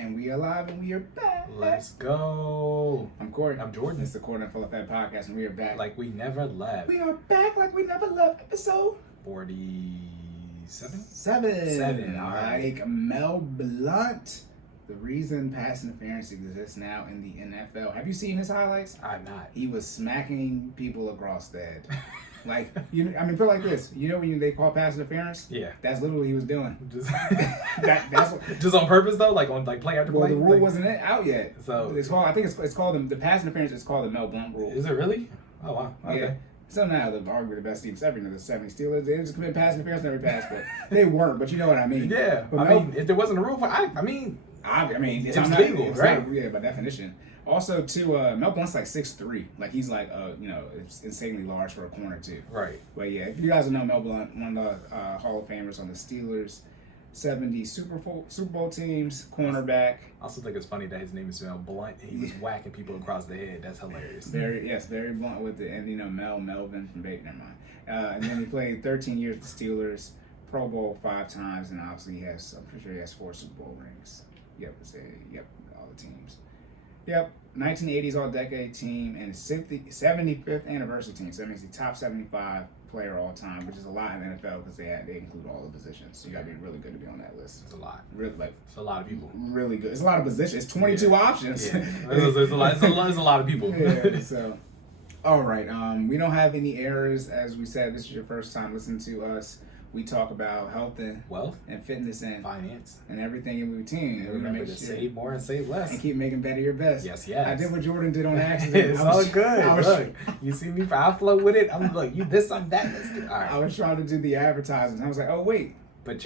And we are live and we are back. Let's go. I'm Cory. I'm Jordan. It's the Cordan FinallyFit podcast, and we are back. Like we never left. We are back like we never left. Episode 47? 7. All right. Like Mel Blount. The reason pass interference exists now in the NFL. Have you seen his highlights? I'm not. He was smacking people across the head. Like, put it like this. You know when they call pass interference? Yeah. That's literally what he was doing. Just, That's what, just on purpose though, like on play after play. well, the rule like, wasn't out yet. So it's called. I think it's called the pass interference. It's called the Mel Blount rule. Is it really? Oh wow. Okay. Yeah. Somehow they're arguably the best teams ever. The 70 Steelers, they just commit pass interference in every pass, but they weren't. But you know what I mean. Yeah. But I mean, if there wasn't a rule for, I mean, it's it's not legal, it's right? Not, yeah, by definition. Also, too, Mel Blount's like 6'3". Like he's like, it's insanely large for a corner too. Right. But yeah, if you guys don't know Mel Blount, one of the Hall of Famers on the Steelers, 70 Super Bowl teams, cornerback. I also think it's funny that his name is Mel Blount and he was whacking people across the head. That's hilarious. Very blunt with it. And Melvin from Baker, never mind. And then he played 13 years with the Steelers, Pro Bowl 5 times, and obviously I'm pretty sure he has 4 Super Bowl rings. Yep, all the teams. Yep, 1980s All-Decade team and 75th anniversary team. So that means the top 75 player all time, which is a lot in the NFL because they include all the positions. So you got to be really good to be on that list. It's a lot. Really, it's a lot of people. Really good. It's a lot of positions. It's 22 options. Yeah. There's a lot of people. Yeah, so, all right. We don't have any errors. As we said, this is your first time listening to us. We talk about health and wealth and fitness and finance and everything in routine. And remember to save more and save less. And keep making better your best. Yes. I did what Jordan did on accident. It's all good. Look, you see me, I flow with it. I'm like, you this, I'm that. Let's do. All right. I was trying to do the advertising. I was like, oh, wait. But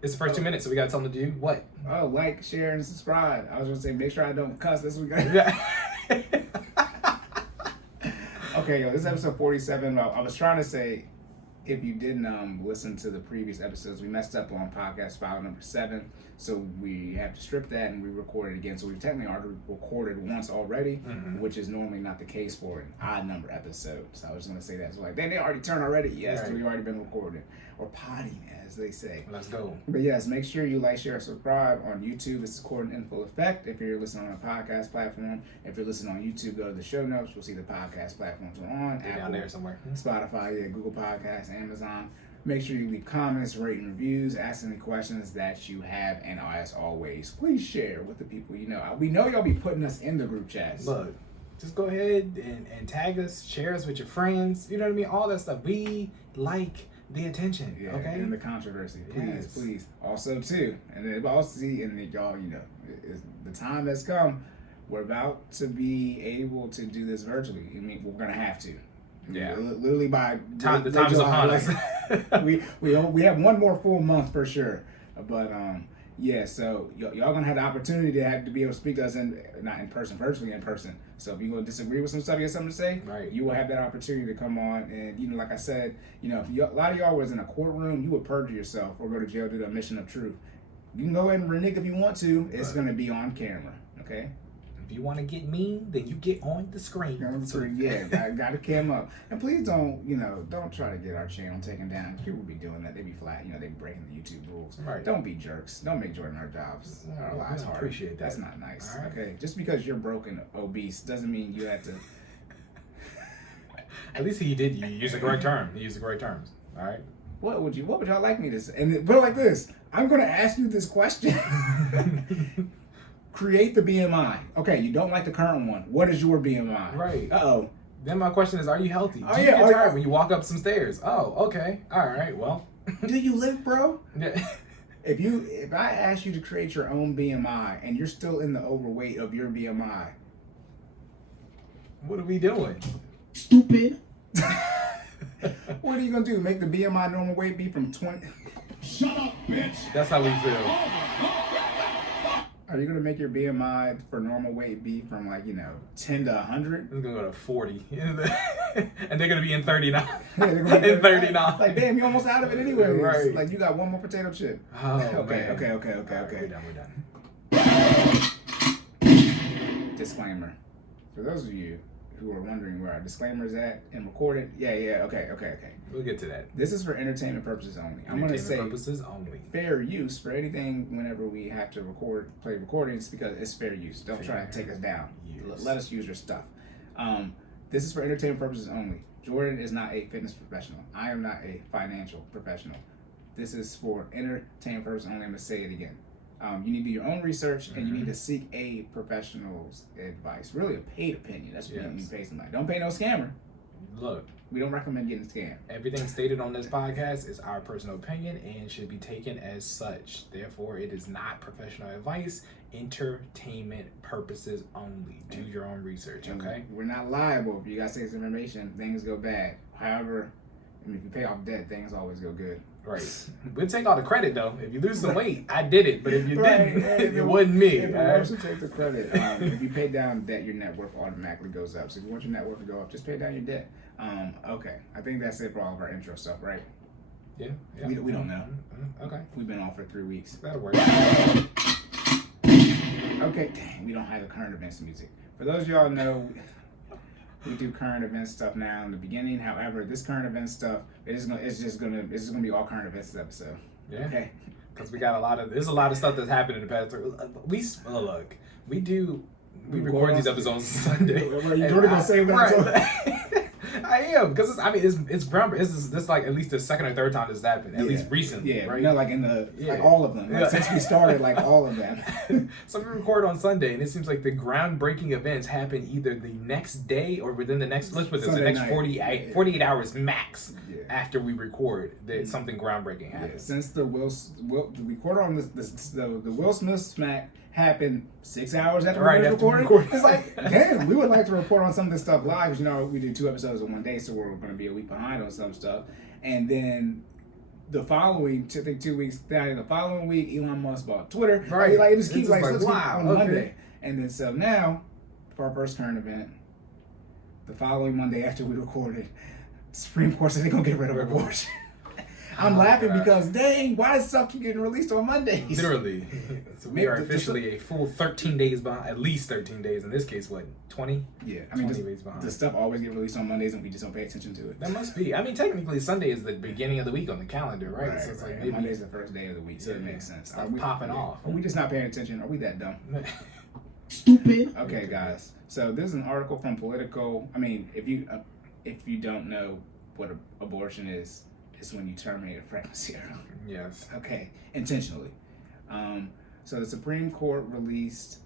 it's the first 2 minutes, so we got something to do. What? Oh, like, share, and subscribe. I was going to say, make sure I don't cuss. That's what we got. Yeah. Okay, this is episode 47. I was trying to say, if you didn't listen to the previous episodes, we messed up on podcast file number 7, so we have to strip that and re-record it again. So we've technically already recorded once already, which is normally not the case for an odd number episode. So I was going to say that. So like, they already turned already? Yes, right. We've already been recording. Or potting, as they say. Let's go. But yes, make sure you like, share, subscribe on YouTube. This is Cordan in Full Effect. If you're listening on a podcast platform, if you're listening on YouTube, go to the show notes. You'll see the podcast platforms are on. They're down there somewhere. Spotify, Google Podcasts, Amazon. Make sure you leave comments, rate, and reviews. Ask any questions that you have. And as always, please share with the people you know. We know y'all be putting us in the group chats. Look, just go ahead and tag us, share us with your friends. You know what I mean? All that stuff. We like the attention, okay? And the controversy, please. Also, too, and then also see, and y'all, the time has come. We're about to be able to do this virtually. I mean, we're gonna have to. Yeah. Literally by time. The time is upon us. we have one more full month for sure, but so y'all gonna have the opportunity to be able to speak to us not in person, virtually in person. So if you're gonna disagree with some stuff, you have something to say, right? You will have that opportunity to come on, and like I said, if a lot of y'all was in a courtroom, you would perjure yourself or go to jail to the admission of truth. You can go ahead and renege if you want to. It's gonna be on camera, okay? If you want to get mean, then you get on the screen. Got to cam up. And please don't try to get our channel taken down. People be doing that. They be flat, they be breaking the YouTube rules. Right. Don't be jerks. Don't make Jordan our lives hard. Appreciate that. That's not nice. Right. Okay. Just because you're broken, obese, doesn't mean you have to. At least he did use the correct term. He used the correct terms. All right. What would y'all like me to say? And put it like this. I'm gonna ask you this question. Create the BMI. Okay, you don't like the current one. What is your BMI? Right. Uh-oh. Then my question is, are you healthy? Oh, Do you get tired when you walk up some stairs? Oh, okay. All right, well. Do you live, bro? Yeah. If I ask you to create your own BMI and you're still in the overweight of your BMI. What are we doing? Stupid. What are you going to do? Make the BMI normal weight be from 20? Shut up, bitch. That's how we feel. Are you going to make your BMI for normal weight be from 10 to 100? It's going to go to 40. And they're going to be in 39. Yeah, they're going to be in 39. Like, damn, you're almost out of it anyway. Right. Like, you got one more potato chip. Oh, okay. man. Okay. We're done. Disclaimer. For those of you who are wondering where our disclaimer is at and recorded, okay. We'll get to that. This is for entertainment purposes only. I'm going to say purposes only. Fair use for anything whenever we have to play recordings, because it's fair use. Don't try to take us down. Let us use your stuff. This is for entertainment purposes only. Jordan is not a fitness professional. I am not a financial professional. This is for entertainment purposes only. I'm going to say it again. You need to do your own research, and you need to seek a professional's advice. Really, a paid opinion. That's what you need to pay somebody. Don't pay no scammer. Look, we don't recommend getting scammed. Everything stated on this podcast is our personal opinion and should be taken as such. Therefore, it is not professional advice. Entertainment purposes only. Do your own research, okay? We're not liable if you guys say some information, things go bad. However, if you pay off debt, things always go good. Right. We'll take all the credit though. If you lose some weight, I did it. But if you didn't, it wasn't me. If you also take the credit, if you pay down debt, your net worth automatically goes up. So if you want your net worth to go up, just pay down your debt. Okay. I think that's it for all of our intro stuff, right? Yeah. We don't know. Okay. We've been off for 3 weeks. That'll work. Okay. Dang, we don't have the current events music. For those of y'all know, we do current event stuff now in the beginning. However, this current event stuff it's just gonna be all current events this episode. Yeah. Okay. Because there's a lot of stuff that's happened in the past. We record these episodes on Sunday. You're gonna say what I am, because it's groundbreaking. This is like at least the second or third time this happened, at least recently. Yeah, right? No, like like all of them. Like since we started, like all of them. So we record on Sunday, and it seems like the groundbreaking events happen either the next day or within the next, let's put this, the next 48 hours max after we record that something groundbreaking happens. Yeah, since the Will record on the Will Smith smack happened 6 hours after we recorded. It's like, damn, we would like to report on some of this stuff live. Because, you know, we did 2 episodes in one day, so we're going to be a week behind on some stuff. And then the following, I think 2 weeks, the following week, Elon Musk bought Twitter. Right. Like, it just keeps wow, on Monday. And then so now, for our first current event, the following Monday after we recorded, the Supreme Court said they're going to get rid of abortion. I'm laughing because, dang, why does stuff keep getting released on Mondays? Literally. So we are officially a full 13 days behind, at least 13 days. In this case, what, 20? Yeah. 20 days behind. Does stuff always get released on Mondays and we just don't pay attention to it? That must be. I mean, technically, Sunday is the beginning of the week on the calendar, right? So it's like maybe Monday's the first day of the week, so it makes sense. Are we popping off? Are we just not paying attention? Are we that dumb? Stupid. Okay, guys. So this is an article from Politico. I mean, if you don't know what abortion is, it's when you terminate a pregnancy. Yes. Okay, intentionally. So the Supreme Court released.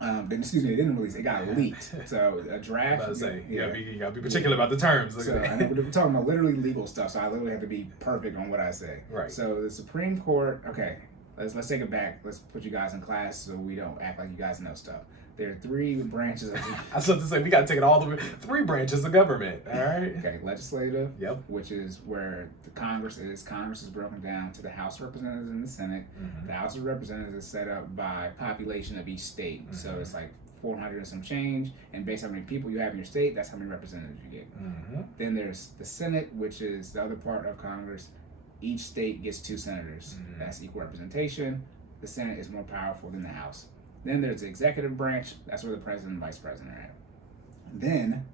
Excuse me, they didn't release. It got leaked. So a draft. I was about to say, you gotta be particular about the terms. So I know we're talking about literally legal stuff. So I literally have to be perfect on what I say. Right. So the Supreme Court. Okay, let's take it back. Let's put you guys in class so we don't act like you guys know stuff. There are 3 branches of I was about to say, we gotta take it all the way. 3 branches of government, all right? Okay, legislative, yep, which is where the Congress is. Congress is broken down to the House of Representatives and the Senate. Mm-hmm. The House of Representatives is set up by population of each state. Mm-hmm. So it's like 400 and some change, and based on how many people you have in your state, that's how many representatives you get. Mm-hmm. Then there's the Senate, which is the other part of Congress. Each state gets 2 senators. Mm-hmm. That's equal representation. The Senate is more powerful than the House. Then there's the executive branch. That's where the president and vice president are at. Then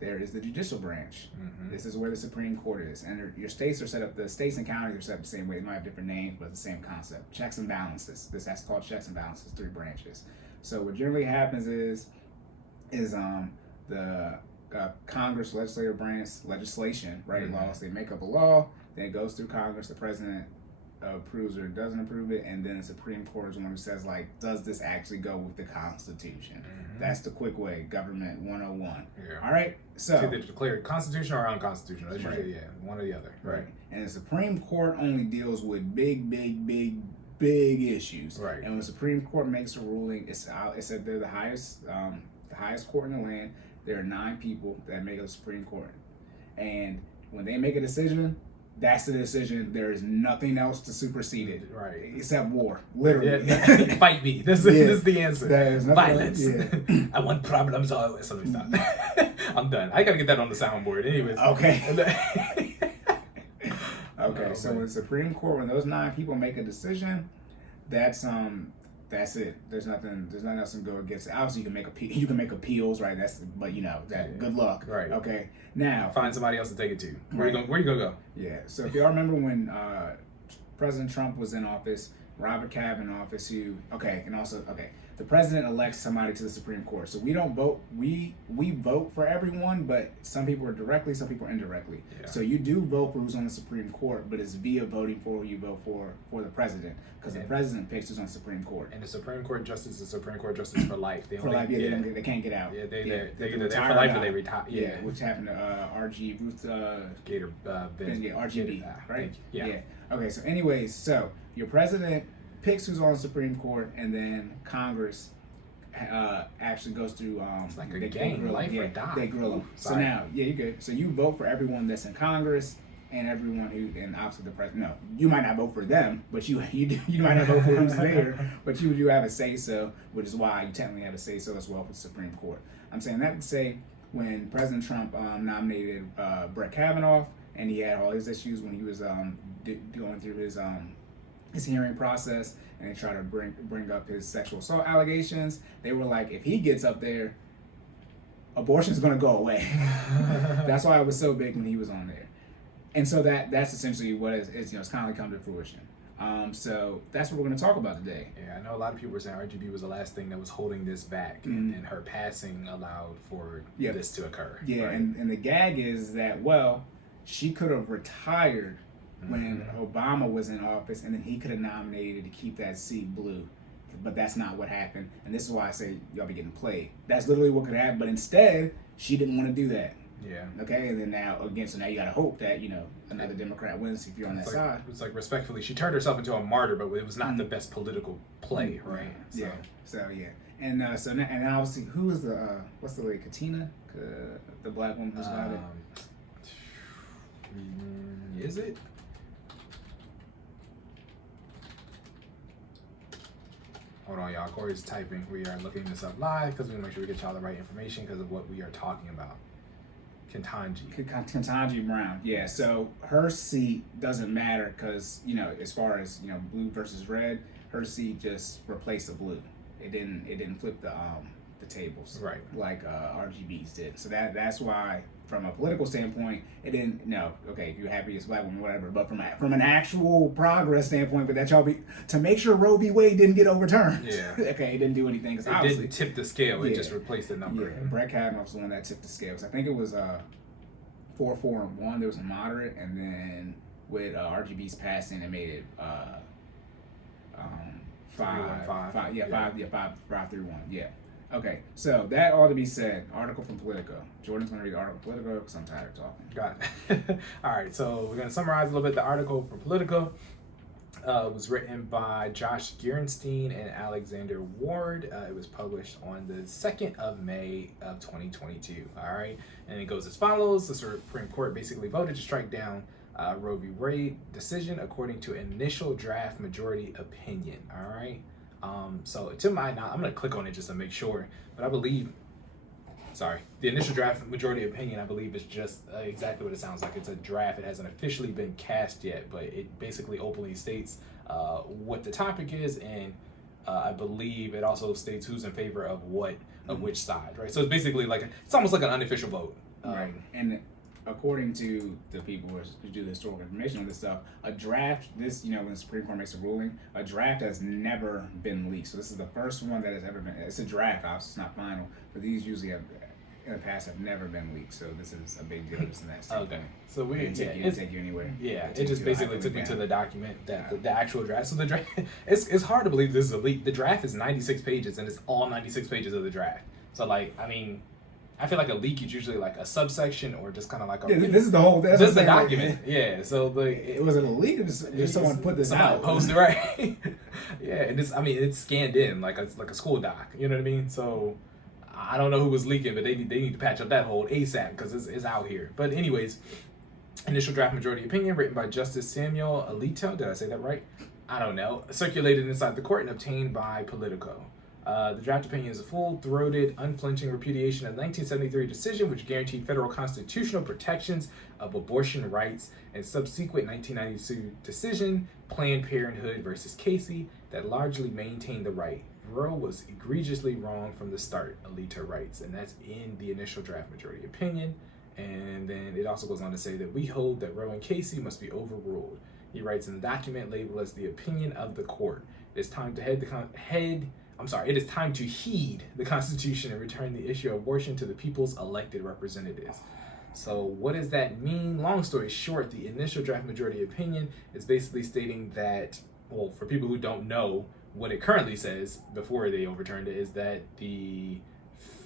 there is the judicial branch. Mm-hmm. This is where the Supreme Court is. And your states are set up, the states and counties are set up the same way. They might have different names, but it's the same concept. Checks and balances. That's called checks and balances, 3 branches. So what generally happens is the Congress legislative branch, legislation, right? Mm-hmm. Laws, they make up a law, then it goes through Congress, the president approves or doesn't approve it, and then the Supreme Court is the one who says, like, does this actually go with the Constitution? Mm-hmm. That's the quick way, government 101. Yeah. All right, so they declare it constitutional or unconstitutional. That's right. Usually, one or the other. Right. And the Supreme Court only deals with big issues. Right. And when the Supreme Court makes a ruling, it's said they're the highest court in the land. There are 9 people that make a Supreme Court, and when they make a decision, that's the decision. There is nothing else to supersede it, right? Except war, literally. Yeah. Fight me. This is the answer. Violence. Yeah. I want problems always. So stop. I'm done. I gotta get that on the soundboard, anyways. Okay. Okay. So when the Supreme Court, when those 9 people make a decision, that's That's it. There's nothing else to go against it. Obviously, you can make appeals, right? But good luck. Right. Okay. Now find somebody else to take it to. Where right. you gonna go? Yeah. So if y'all remember when President Trump was in office, Robert Cab in office, the president elects somebody to the Supreme Court. So we don't vote. We vote for everyone, but some people are directly, some people are indirectly. Yeah. So you do vote for who's on the Supreme Court, but it's via voting for who you vote for the president, because the president picks who's on the Supreme Court. And the Supreme Court justice is Supreme Court justice for life. They They can't get out. Yeah, they're there for life or they retire. Yeah, which happened to Ruth Gator RGB, right? Yeah. Okay, so anyways, so your president picks who's on the Supreme Court, and then Congress actually goes through. It's like a game, life or die. They grill them. So now, you're good. So you vote for everyone that's in Congress, and everyone and obviously the president. No, you might not vote for them, but you might not vote for who's there, but you do have a say so, which is why you technically have a say so as well for the Supreme Court. I'm saying that to say when President Trump nominated Brett Kavanaugh, and he had all his issues when he was going through his hearing process, and they tried to bring up his sexual assault allegations. They were like, if he gets up there, abortion's going to go away. That's why it was so big when he was on there. And so that's essentially what it's kind of like come to fruition. So that's what we're going to talk about today. Yeah, I know a lot of people were saying RGB was the last thing that was holding this back, and her passing allowed for this to occur. Yeah, right? and the gag is that, she could have retired when Obama was in office, and then he could have nominated to keep that seat blue. But that's not what happened. And this is why I say y'all be getting played. That's literally what could happen. But instead, she didn't want to do that. Yeah. Okay, and then now you got to hope that, another Democrat wins if you're on that side. It's like, respectfully, she turned herself into a martyr, but it was not the best political play, right? So. Yeah. So, yeah. And and obviously, who is what's the lady, Katina? The black woman who's got it? Is it? Hold on, y'all. Corey's typing. We are looking this up live because we want to make sure we get y'all the right information because of what we are talking about. Ketanji Brown. Yeah, so her seat doesn't matter because, as far as, blue versus red, her seat just replaced the blue. It didn't flip the tables. Right. Like RGB's did. So that's why, from a political standpoint, it didn't. Okay, if you're happy as a black woman, whatever. But from an actual progress standpoint, but that to make sure Roe v. Wade didn't get overturned. Yeah. Okay, it didn't do anything. It didn't tip the scale. It just replaced the number. Yeah. Brett Kavanaugh was the one that tipped the scales. I think it was 4-4-1. There was a moderate, and then with RGB's passing, it made it 5-3-1. Yeah. Okay, so that ought to be said. Article from Politico. Jordan's going to read the article from Politico because I'm tired of talking. Got it. All right, so we're going to summarize a little bit. The article from Politico was written by Josh Gierenstein and Alexander Ward. It was published on the 2nd of May of 2022. All right, and it goes as follows. The Supreme Court basically voted to strike down Roe v. Wade decision according to initial draft majority opinion. All right. So to my knowledge, I'm going to click on it just to make sure, but I believe, the initial draft majority opinion, I believe, is just exactly what it sounds like. It's a draft. It hasn't officially been cast yet, but it basically openly states what the topic is, and I believe it also states who's in favor of which side, right? So it's basically it's almost like an unofficial vote. Right. And according to the people who do the historical information on this stuff, a draft, when the Supreme Court makes a ruling, a draft has never been leaked. So this is the first one that has ever been. It's a draft, obviously it's not final, but these usually in the past have never been leaked. So this is a big deal just in that standpoint. Okay. So it didn't take you anywhere. Yeah, it just basically took me to the document, the actual draft. So the draft, it's hard to believe this is a leak. The draft is 96 pages, and it's all 96 pages of the draft. So I feel like a leak is usually like a subsection or just kind of like this is the whole. This is the document. Yeah. So it was a leak. Or just someone put this out. Post it right. Yeah, and it's scanned in like a school doc. You know what I mean? So I don't know who was leaking, but they need to patch up that hole ASAP because it's out here. But anyways, initial draft majority opinion written by Justice Samuel Alito. Did I say that right? I don't know. Circulated inside the court and obtained by Politico. The draft opinion is a full-throated, unflinching repudiation of the 1973 decision, which guaranteed federal constitutional protections of abortion rights, and subsequent 1992 decision, Planned Parenthood versus Casey, that largely maintained the right. Roe was egregiously wrong from the start, Alito writes, and that's in the initial draft majority opinion. And then it also goes on to say that we hold that Roe and Casey must be overruled. He writes in the document labeled as the opinion of the court. It is time to it is time to heed the Constitution and return the issue of abortion to the people's elected representatives. So what does that mean? Long story short, the initial draft majority opinion is basically stating that, well, for people who don't know, what it currently says before they overturned it is that the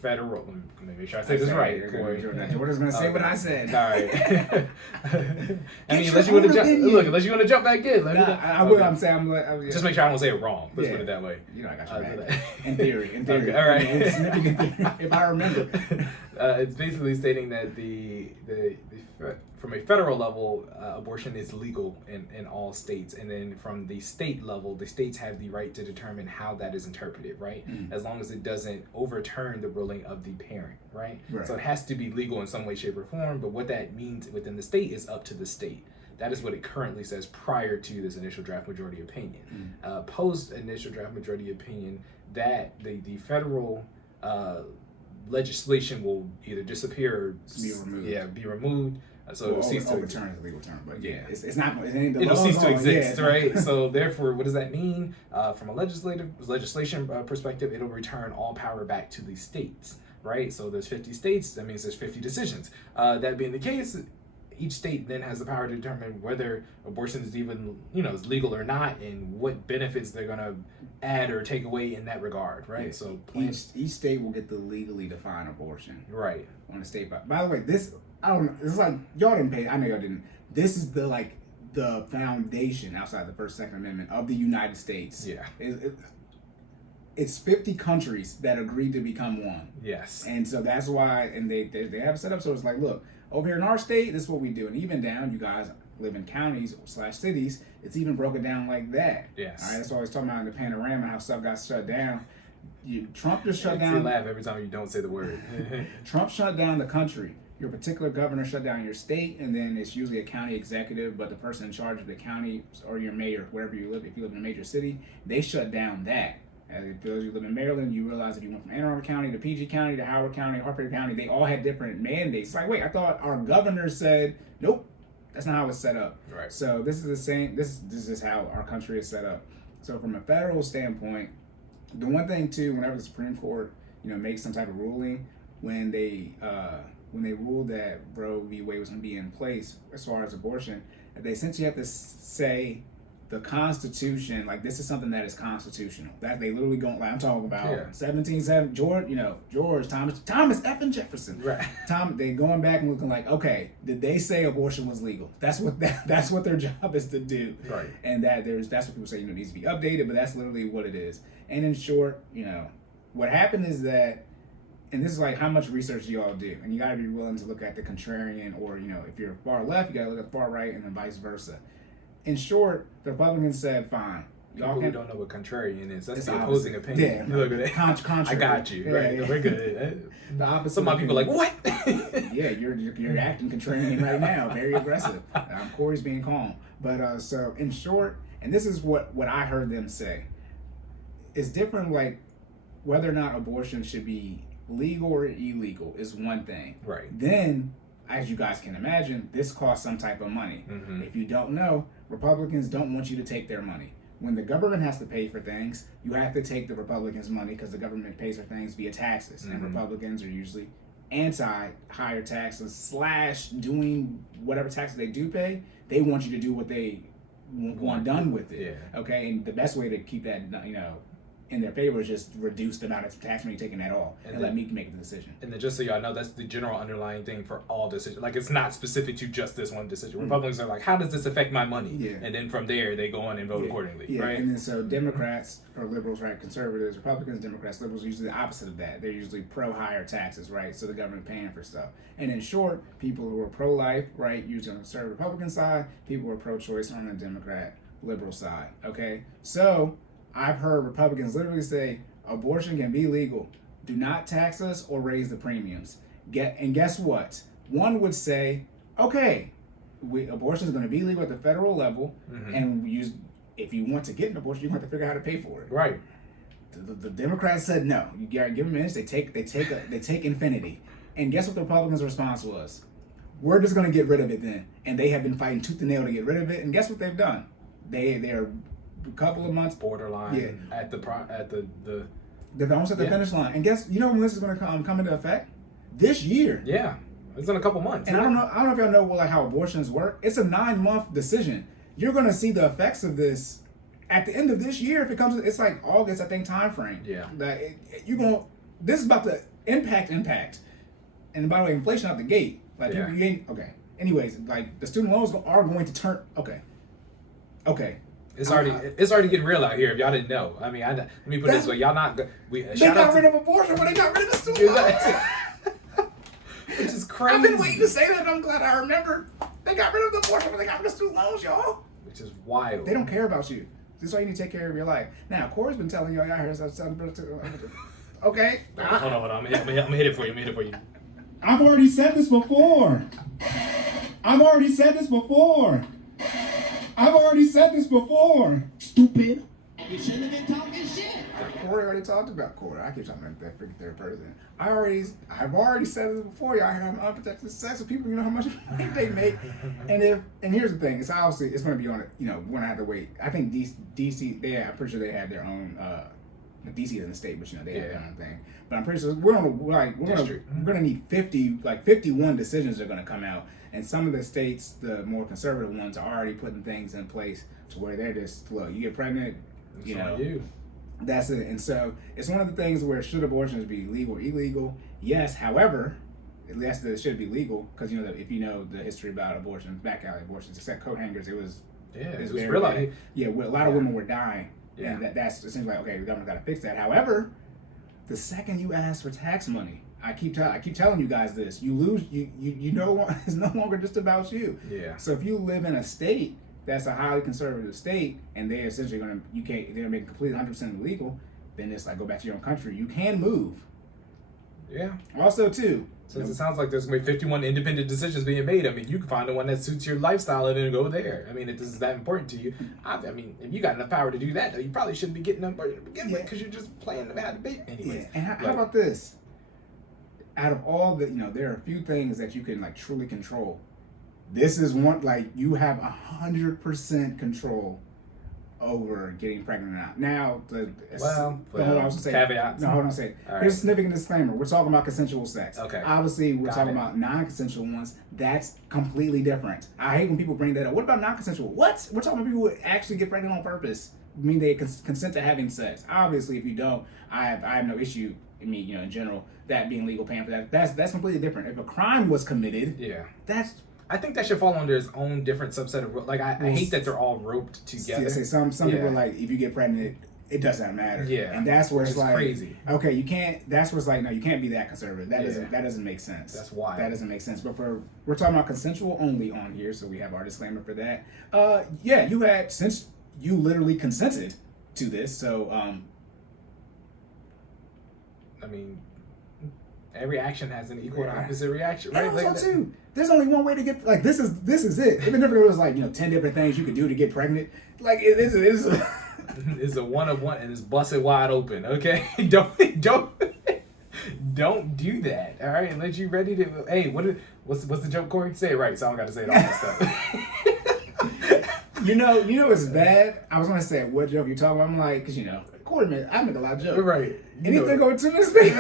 federal, let me make sure I say this right, Cory. Jordan's gonna say what I said. All right. I mean, unless you want to jump back in. I will. I'm saying, just make sure I don't say it wrong. Let's put it that way. You know, I got you right. In theory. Okay, all right. If I remember. It's basically stating that from a federal level, abortion is legal in all states, and then from the state level, the states have the right to determine how that is interpreted, right? As long as it doesn't overturn the ruling of the parent, right? So it has to be legal in some way, shape, or form, but what that means within the state is up to the state. That is what it currently says prior to this initial draft majority opinion. Post initial draft majority opinion, that the federal legislation will either disappear or be removed. So it'll cease to overturn is a legal term, but it's not. It'll cease to exist, right? So therefore, what does that mean? From a legislation perspective, it'll return all power back to the states, right? So there's 50 states. That means there's 50 decisions. That being the case, each state then has the power to determine whether abortion is even, is legal or not, and what benefits they're gonna add or take away in that regard, right? Yeah, so each state will get to legally define abortion, right, on the state. By the way, this I don't know. It's like y'all didn't pay. I know y'all didn't. This is the foundation outside the First, Second Amendment of the United States. Yeah. It's 50 countries that agreed to become one. Yes. And so that's why, and they have it set up so it's like, look, over here in our state, this is what we do. And even down, you guys live in counties / cities, it's even broken down like that. Yes. All right, that's what I was talking about in the panorama, how stuff got shut down. Trump just shut down. You laugh every time you don't say the word. Trump shut down the country. Your particular governor shut down your state, and then it's usually a county executive, but the person in charge of the county or your mayor, wherever you live, if you live in a major city, they shut down that. As if you live in Maryland, you realize if you went from Anne Arundel County to PG County to Howard County, Harper County, they all had different mandates. It's like, wait, I thought our governor said, nope, that's not how it's set up. Right. So this is the same. This is how our country is set up. So from a federal standpoint, the one thing too, whenever the Supreme Court, makes some type of ruling, when they ruled that Roe v. Wade was going to be in place as far as abortion, they essentially have to say the Constitution, like this is something that is constitutional. That they literally go, like I'm talking about 1770, George Thomas effing Jefferson. Right. They going back and looking like, okay, did they say abortion was legal? That's what their job is to do. Right. And that's what people say, needs to be updated, but that's literally what it is. And in short, what happened is that, and this is like how much research do y'all do, and you got to be willing to look at the contrarian, or if you're far left, you got to look at the far right, and then vice versa. In short, the Republicans said, fine. People who don't know what contrarian is, that's the opposing opinion. Yeah, look at it. Contrary. I got you. Right, yeah. We're good. The opposite. Some of my people are like, what? Yeah, you're acting contrarian right now, very aggressive. Cory's being calm, but so in short, and this is what I heard them say. It's different, like whether or not abortion should be legal or illegal is one thing. Right. Then, as you guys can imagine, this costs some type of money. Mm-hmm. If you don't know, Republicans don't want you to take their money. When the government has to pay for things, you have to take the Republicans' money because the government pays for things via taxes. Mm-hmm. And Republicans are usually anti-higher taxes / doing whatever taxes they do pay. They want you to do what they want done with it. Yeah. Okay, and the best way to keep that, in their favor is just reduce the amount of tax money taken at all and let me make the decision. And then just so y'all know, that's the general underlying thing for all decisions. Like, it's not specific to just this one decision. Mm-hmm. Republicans are like, how does this affect my money? Yeah. And then from there, they go on and vote accordingly, right? And then so Democrats or liberals, right? Conservatives, Republicans, Democrats, liberals are usually the opposite of that. They're usually pro-higher taxes, right? So the government paying for stuff. And in short, people who are pro-life, right, usually on the conservative Republican side, people who are pro-choice on the Democrat liberal side, okay? So I've heard Republicans literally say, Abortion can be legal. Do not tax us or raise the premiums. Guess what? One would say, okay, abortion is going to be legal at the federal level, and if you want to get an abortion, you have to figure out how to pay for it. Right. The Democrats said no. You gotta give them minutes. They take infinity. And guess what the Republicans' response was? We're just going to get rid of it then. And they have been fighting tooth and nail to get rid of it. And guess what they've done? They're a couple of months borderline at the they're almost at the finish line. And you know when this is going to come into effect? This year. Yeah, it's in a couple months. And I don't know if y'all know how abortions work. It's a 9-month decision. You're going to see the effects of this at the end of this year. If it comes, it's like August, I think, time frame. Yeah. That this is about to impact. And by the way, inflation out the gate. Like you ain't okay. Anyways, like the student loans are going to turn okay. It's already getting real out here. If y'all didn't know, I mean, let me put it this way: y'all not. They got rid of abortion when they got rid of the student loans. Which is crazy. I've been waiting to say that. I'm glad I remember. They got rid of the abortion when they got rid of student loans, y'all. Which is wild. They don't care about you. This is why you need to take care of your life. Now, Corey's been telling you, I heard okay. Hold on. I'm gonna hit it for you. I've already said this before. Stupid. You shouldn't have been talking shit. Cory already talked about Corey. I keep talking about that freaking third person. I've already said this before. Y'all have unprotected sex with people. You know how much money they make. And here's the thing. It's obviously it's going to be on it. You know, we're going to have to wait. I think DC. I'm pretty sure they have their own. DC isn't a state, but they have their own thing. But I'm pretty sure we're gonna need 51 decisions are gonna come out, and some of the states, the more conservative ones, are already putting things in place to where they're just look. You get pregnant, that's it. And so it's one of the things where should abortions be legal or illegal? Yes. However, yes, it should be legal because if you know the history about abortions, back alley abortions, except coat hangers, it was real. A lot of women were dying. Yeah. And that's essentially like, okay, the government got to fix that. However, the second you ask for tax money, I keep telling you guys this, you lose. You know, it's no longer just about you. Yeah. So if you live in a state that's a highly conservative state, and they're essentially they're making completely 100% illegal, then it's like go back to your own country. You can move. Yeah. Also, too. Since it sounds like there's going to be 51 independent decisions being made, I mean, you can find the one that suits your lifestyle and then go there. I mean, if this is that important to you, I mean, if you got enough power to do that, though, you probably shouldn't be getting an abortion to begin with because you're just playing to have a debate anyway. Yeah. And how about this? Out of all there are a few things that you can truly control. This is one, you have 100% control over getting pregnant or not. Now, hold on a second. Here's a significant disclaimer. We're talking about consensual sex. Okay. Obviously, we're talking about non-consensual ones. That's completely different. I hate when people bring that up. What about non-consensual? What? We're talking about people who actually get pregnant on purpose. I mean, they consent to having sex. Obviously, if you don't, I have no issue. I mean, in general, that being legal, paying for that. That's completely different. If a crime was committed, I think that should fall under its own different subset of I hate that they're all roped together. Yeah, some people are like, if you get pregnant, it doesn't matter. Yeah, and that's where it's crazy. Okay, you can't. That's where it's no, you can't be that conservative. That doesn't make sense. That's why that doesn't make sense. But we're talking about consensual only on here, so we have our disclaimer for that. You had since you literally consented to this, so I mean, every action has an equal and opposite reaction, right? And also too, there's only one way to get this is it. Even if it was 10 different things you could do to get pregnant, it is. It's a one of one and it's busted wide open. Okay, don't do that. All right, unless you ready to. Hey, what's the joke, Corey? Say it right, so I don't got to say it all that stuff. You know it's bad. I was gonna say what joke you talking about. I'm like, because Corey, man, I make a lot of jokes. Right. Anything over 2 minutes, baby.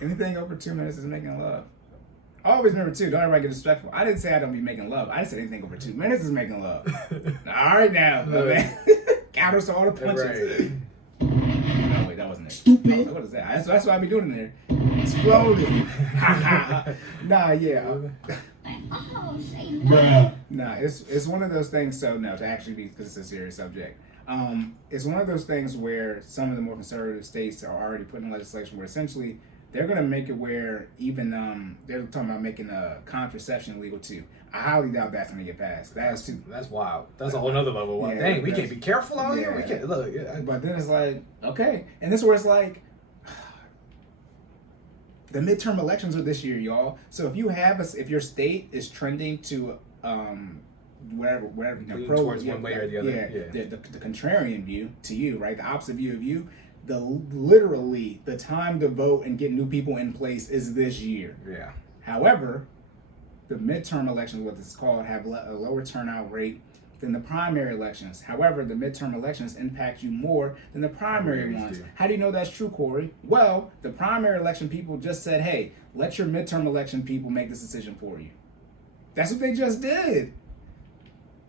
Anything over 2 minutes is making love. Always remember too, don't everybody get disrespectful. I didn't say I don't be making love. I said anything over 2 minutes is making love. All right now, man. Counters to all the punches. Right. No, wait, that wasn't it. Stupid. What is that? That's what I be doing in there. Exploding. Nah, yeah. Nah, it's one of those things. So no, to actually be, because it's a serious subject. It's one of those things where some of the more conservative states are already putting legislation where essentially they're gonna make it where even they're talking about making contraception legal too. I highly doubt that's gonna get passed. That's wild. That's a whole nother level. Yeah, Dang, we can't be careful out here. Yeah. We can't look. Yeah. But then it's like, okay, and this is where it's like, the midterm elections are this year, y'all. So if your state is trending to whatever Lean towards one way or the other. Yeah. The contrarian view to you, right? The opposite view of you. Literally the time to vote and get new people in place is this year. Yeah. However, the midterm elections, what it's called, have a lower turnout rate than the primary elections. However, the midterm elections impact you more than the primary ones. How do you know that's true, Corey? Well, the primary election people just said, hey, let your midterm election people make this decision for you. That's what they just did.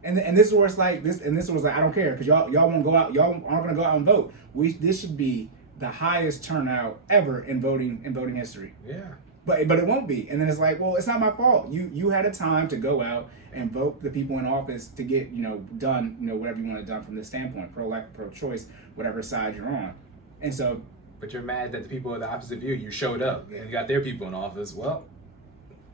And this is where it's like this, and this was like, I don't care, because y'all won't go out, y'all aren't gonna go out and vote. This should be the highest turnout ever in voting history. Yeah. But it won't be. And then it's like, well, it's not my fault. You had a time to go out and vote the people in office to get, done, whatever you want to done from this standpoint, pro-life, pro-choice, whatever side you're on. And so, but you're mad that the people of the opposite view, you showed up and you got their people in office. Well,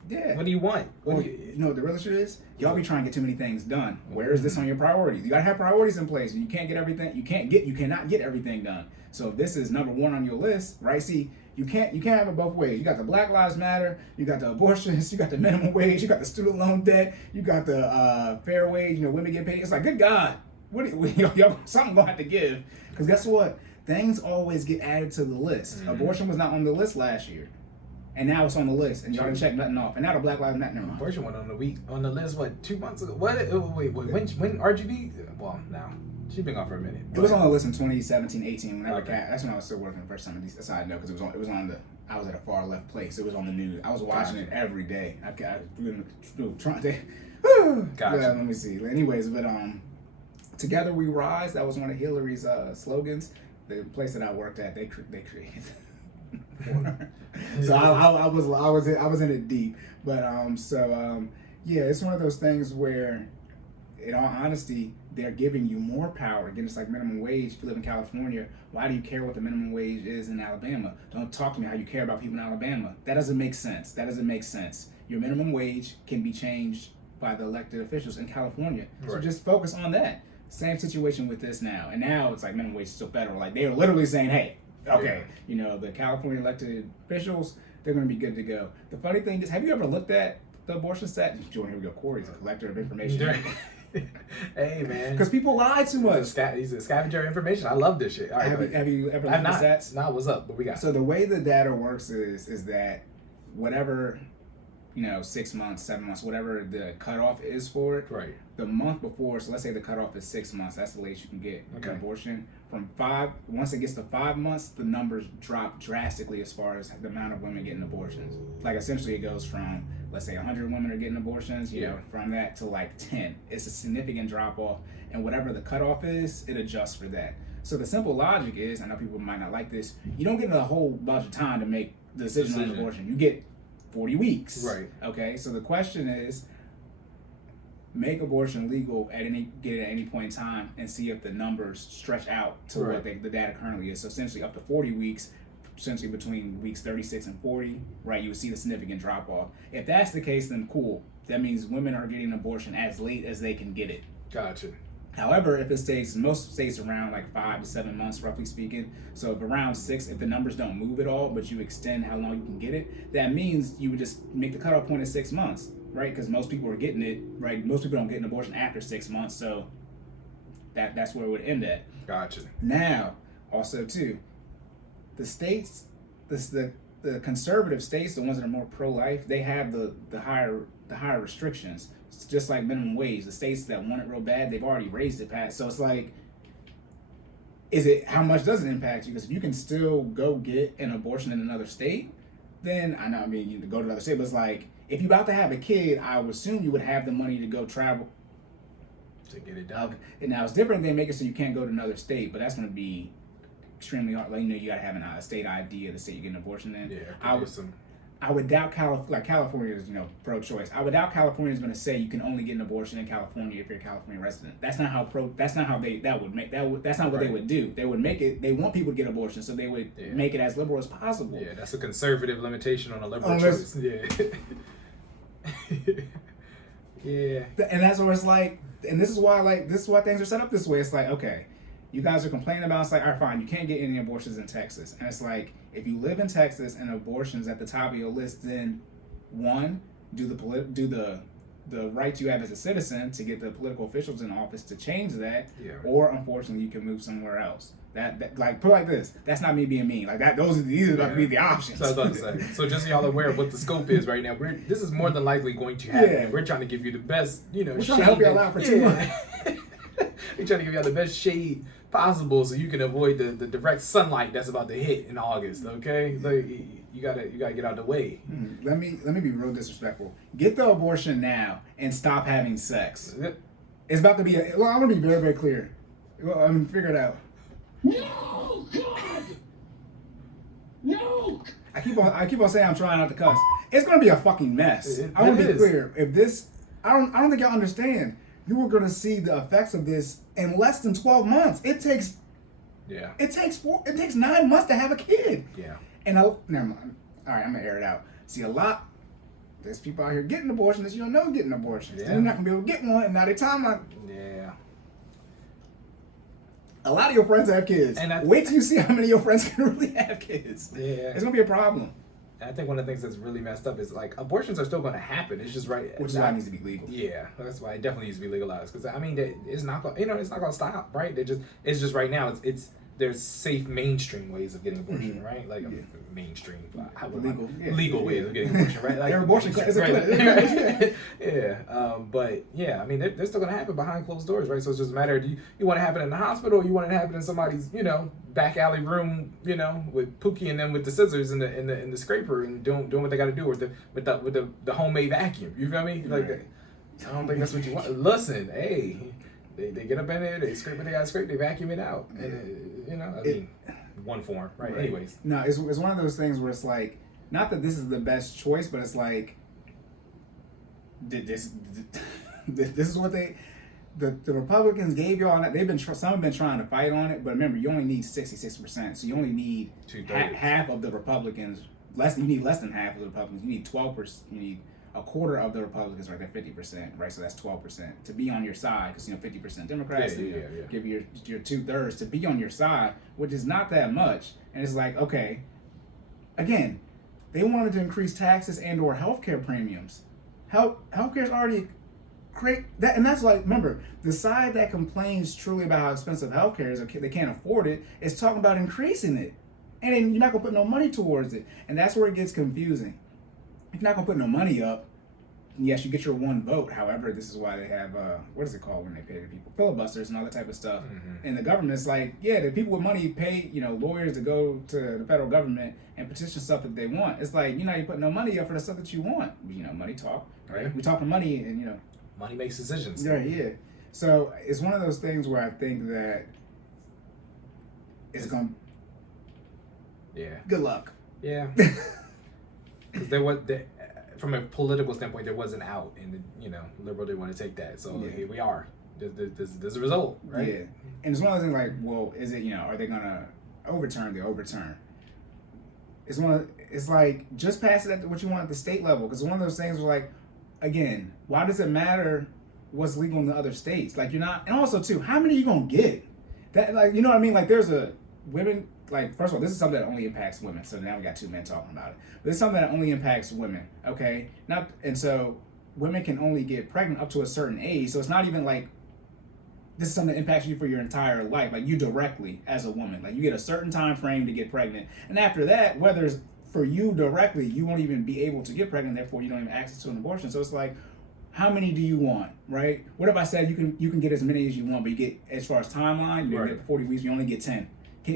yeah. What do you want? Well, you know what the real issue is? Y'all be trying to get too many things done. Where is this on your priorities? You gotta have priorities in place. You can't get everything. You cannot get everything done. So if this is number one on your list, right? See, you can't have it both ways. You got the Black Lives Matter, you got the abortions, you got the minimum wage, you got the student loan debt, you got the fair wage. Women get paid. It's like, good God, y'all something gonna have to give. Because guess what? Things always get added to the list. Mm-hmm. Abortion was not on the list last year. And now it's on the list, and y'all didn't check nothing off. And now the Black Lives Matter. Abortion went on the list. What, 2 months ago? What? Wait. When RGB? Well, now she's been gone for a minute. It was on the list in 2017, 18. That's when I was still working the first time. Aside, no, because it was on the. I was at a far left place. It was on the news. I was watching it every day. I trying to. Gotcha. Yeah, let me see. Anyways, but Together We Rise. That was one of Hillary's slogans. The place that I worked at, they created. So I was in it deep, but yeah, it's one of those things where, in all honesty, they're giving you more power. Again, it's like minimum wage. If you live in California, why do you care what the minimum wage is in Alabama? Don't talk to me how you care about people in Alabama. That doesn't make sense. Your minimum wage can be changed by the elected officials in California. Right. So just focus on that. Same situation with this now. And now it's like minimum wage is still federal. Like they're literally saying, hey, okay, the California elected officials, they're going to be good to go. The funny thing is, have you ever looked at the abortion stat? Here we go. Corey's a collector of information. Hey, man. Because people lie too much. He's a scavenger of information. I love this shit. All right, have you ever looked at stats? No, what's up? What we got? So the way the data works is that whatever, 6 months, 7 months, whatever the cutoff is for it, right. The month before, so let's say the cutoff is 6 months, that's the latest you can get an abortion. Once it gets to 5 months, the numbers drop drastically as far as the amount of women getting abortions. Like essentially it goes from, let's say 100 women are getting abortions, from that to like 10. It's a significant drop off, and whatever the cutoff is, it adjusts for that. So the simple logic is, I know people might not like this, you don't get a whole bunch of time to make the decision on abortion. You get 40 weeks. Right. Okay, so the question is, make abortion legal at any point in time and see if the numbers stretch out to what the data currently is. So essentially up to 40 weeks, essentially between weeks 36 and 40, right, you would see the significant drop off. If that's the case, then cool. That means women are getting abortion as late as they can get it. Gotcha. However, if it stays, most states around like 5 to 7 months, roughly speaking. So if around 6, if the numbers don't move at all, but you extend how long you can get it, that means you would just make the cutoff point at 6 months, right? Because most people are getting it, right? Most people don't get an abortion after 6 months, so that's where it would end at. Gotcha. Now, also too, the states, the conservative states, the ones that are more pro-life, they have the higher restrictions. It's just like minimum wage. The states that want it real bad, they've already raised it past. So it's like, how much does it impact you? Because if you can still go get an abortion in another state, then you can go to another state, but it's like, if you're about to have a kid, I would assume you would have the money to go travel to get it done. And now it's different than making so you can't go to another state, but that's going to be extremely hard. Like, you got to have a state ID of the state you're getting an abortion in. Yeah, I would doubt California is, pro-choice. I would doubt California is going to say you can only get an abortion in California if you're a California resident. That's not how that's not what they would do. They would make it. They want people to get abortions, so they would make it as liberal as possible. Yeah, that's a conservative limitation on a liberal Unless, choice. Yeah. Yeah. And that's where it's like, and this is why things are set up this way. It's like, okay, you guys are complaining about, it's like, all right, fine, you can't get any abortions in Texas. And it's like, if you live in Texas and abortion's at the top of your list, then one, do the rights you have as a citizen to get the political officials in office to change that, or unfortunately you can move somewhere else. That like, put it like this, that's not me being mean. Like that, these are about to be the options. So I was about to say. So just so y'all aware of what the scope is right now, this is more than likely going to happen. Yeah. We're trying to give you the best, we're trying to help y'all out for 2 months. We're trying to give y'all the best shade possible so you can avoid the direct sunlight that's about to hit in August. Okay, like, you gotta get out of the way. Let me be real disrespectful. Get the abortion now and stop having sex. It's about to be I'm gonna be very, very clear. Figure it out. No, God! No! I keep on saying I'm trying not to cuss. It's gonna be a fucking mess. I want to be clear. If this, I don't think y'all understand. You are gonna see the effects of this in less than 12 months. It takes 9 months to have a kid. Yeah. And never mind. All right, I'm gonna air it out. See, there's people out here getting abortions that you don't know getting abortions. Yeah. They're not gonna be able to get one, and now they timeline. Yeah. A lot of your friends have kids. And wait till you see how many of your friends can really have kids. Yeah. It's gonna be a problem. I think one of the things that's really messed up is like abortions are still going to happen. It's just right. Which is why it needs to be legal. Yeah, that's why it definitely needs to be legalized. Because I mean, it's not going. It's not going to stop, right? It's just right now. There's safe mainstream ways of getting abortion, right? Like mainstream, legal ways of getting abortion, right? Like abortion is a clinic. Yeah, but yeah, I mean, they're still going to happen behind closed doors, right? So it's just a matter of you want to happen in the hospital, or you want it to happen in somebody's, back alley room, with Pookie and them with the scissors and the scraper and doing what they got to do with the homemade vacuum. You feel me? Like, I don't think that's what you want. Listen, hey. They get up in there, they scrape what they got to scrape, they vacuum it out. And, one form, right? Anyways. No, it's one of those things where it's like, not that this is the best choice, but it's like, this is what the Republicans gave you all that. Some have been trying to fight on it, but remember, you only need 66%, so you only need half of the Republicans. You need less than half of the Republicans. You need 12%. You need a quarter of the Republicans, right? They're 50%, right? So that's 12% to be on your side, because 50% Democrats, give your 2/3 to be on your side, which is not that much. And it's like, okay, again, they wanted to increase taxes and/or healthcare premiums. Healthcare is already great, and that's like, remember, the side that complains truly about how expensive healthcare is, or they can't afford it, is talking about increasing it, and then you're not gonna put no money towards it, and that's where it gets confusing. If you're not gonna put no money up, yes, you get your one vote. However, this is why they have what is it called when they pay the people? Filibusters and all that type of stuff. Mm-hmm. And the government's like, the people with money pay lawyers to go to the federal government and petition stuff that they want. It's like, you put no money up for the stuff that you want. Money talk, right? We talking money, and money makes decisions. Yeah. So it's one of those things where I think that it's gonna. Yeah. Good luck. Yeah. Because from a political standpoint, there was an out, and liberal didn't want to take that. So here we are. There's a result, right? Yeah, and it's one of those things like, well, is it are they gonna overturn the overturn? It's like, just pass it at what you want at the state level, because it's one of those things where, like, again, why does it matter what's legal in the other states? Like, you're not, and also too, how many are you gonna get? That, like, you know what I mean? Like, there's women. Like, first of all, this is something that only impacts women. So now we got two men talking about it. But it's something that only impacts women, okay? And so women can only get pregnant up to a certain age. So it's not even like this is something that impacts you for your entire life, like you directly as a woman. Like, you get a certain time frame to get pregnant. And after that, whether it's for you directly, you won't even be able to get pregnant. Therefore, you don't have access to an abortion. So it's like, how many do you want, right? What if I said you can get as many as you want, but you get, as far as timeline, you get 40 weeks, you only get 10.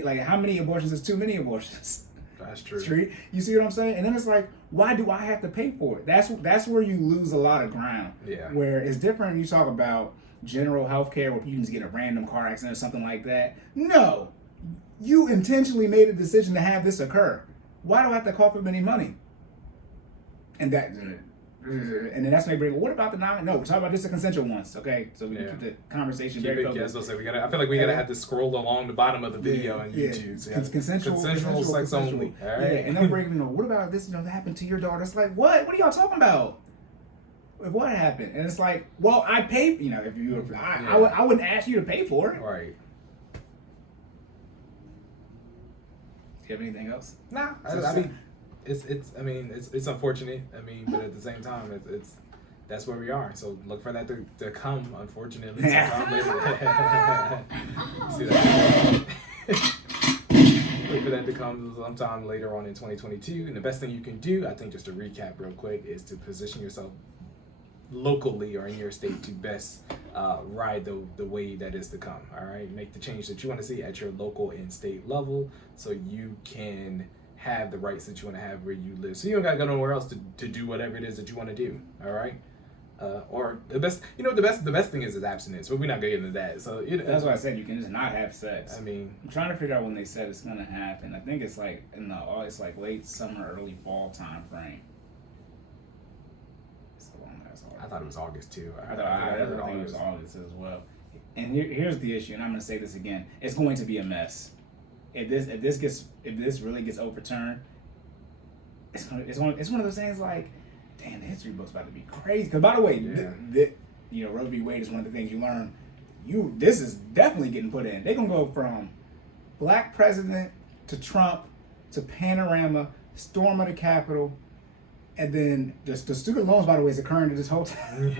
Like, how many abortions is too many abortions? That's true. You see what I'm saying? And then it's like, why do I have to pay for it? That's where you lose a lot of ground. Yeah. Where it's different. You talk about general health care, where you can just get a random car accident or something like that. No, you intentionally made a decision to have this occur. Why do I have to cough up any money? And that, and then that's maybe, what about the non? No, we're talking about just the consensual ones, okay? So we can keep the conversation very focused. I feel like we gotta have to scroll along the bottom of the video on YouTube. So consensual sex only. All right. Yeah, and then breaking, what about this? That happened to your daughter? It's like, what? What are y'all talking about? What happened? And it's like, well, I paid. If you, I wouldn't ask you to pay for it. Right. Do you have anything else? Nah. It's unfortunate. But at the same time, it's that's where we are. So look for that to come. Unfortunately, sometime later. See that? Look for that to come sometime later on in 2022. And the best thing you can do, I think, just to recap real quick, is to position yourself locally or in your state to best ride the wave that is to come. All right, make the change that you want to see at your local and state level, so you can have the rights that you want to have where you live. So you don't gotta go nowhere else to do whatever it is that you want to do. All right. Or the best thing is abstinence, but we're not gonna get into that. So that's why I said you can just not have sex. I'm trying to figure out when they said it's gonna happen. I think it's like it's like late summer, early fall time frame. It's a long ass August. I thought it was August too. I think it was August as well. And here's the issue, and I'm gonna say this again: it's going to be a mess. If this really gets overturned, it's one of those things like, damn, the history book's about to be crazy. Because by the way, Roe v. Wade is one of the things you learn. This is definitely getting put in. They're gonna go from black president to Trump to panorama, storm of the Capitol, and then the student loans, by the way, is occurring to this whole time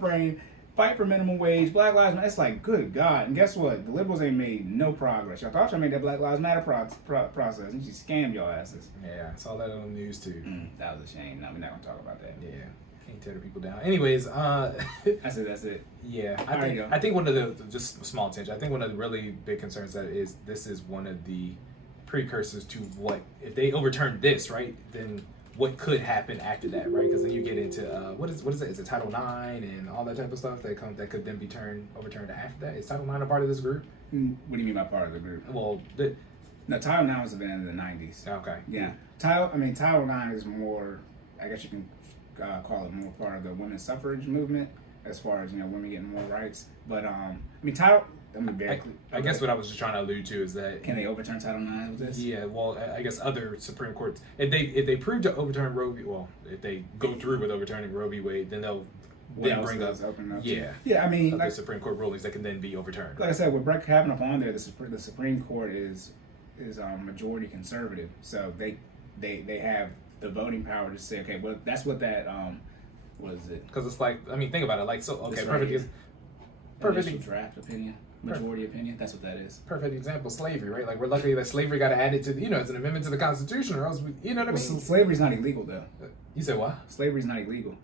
frame. Fight for minimum wage, Black Lives Matter. It's like, good God. And guess what? The liberals ain't made no progress. Y'all thought y'all made that Black Lives Matter process, and you scammed your asses. Yeah, I saw that on the news too. That was a shame. No, we're not going to talk about that. Yeah, can't tear the people down. Anyways, That's it. Yeah, I think one of the, just small tangent, I think one of the really big concerns this is one of the precursors to what, if they overturn this, right, then what could happen after that, right? Because then you get into what is it? Is it Title IX and all that type of stuff that could then be overturned after that? Is Title IX a part of this group? What do you mean by part of the group? Well, no, Title IX was in the 90s. Okay. Yeah, Title IX is more, I guess you can call it more part of the women's suffrage movement, as far as women getting more rights. But I guess what I was just trying to allude to is that, can they overturn Title IX with this? Yeah, well, I guess other Supreme Courts, if they prove to overturn Roe v. Well, if they go through with overturning Roe v. Wade, then they'll bring up other Supreme Court rulings that can then be overturned. Like I said, with Brett Kavanaugh on there, the Supreme Court is majority conservative, so they have the voting power to say, okay, well, that's what that what is it? Because it's like, think about it, like, so okay, perfect draft opinion. Majority opinion, that's what that is. Perfect example, slavery, right? Like, we're lucky that slavery got added to, as an amendment to the Constitution, or else, what I mean? Slavery's not illegal, though. You said what? Slavery's not illegal.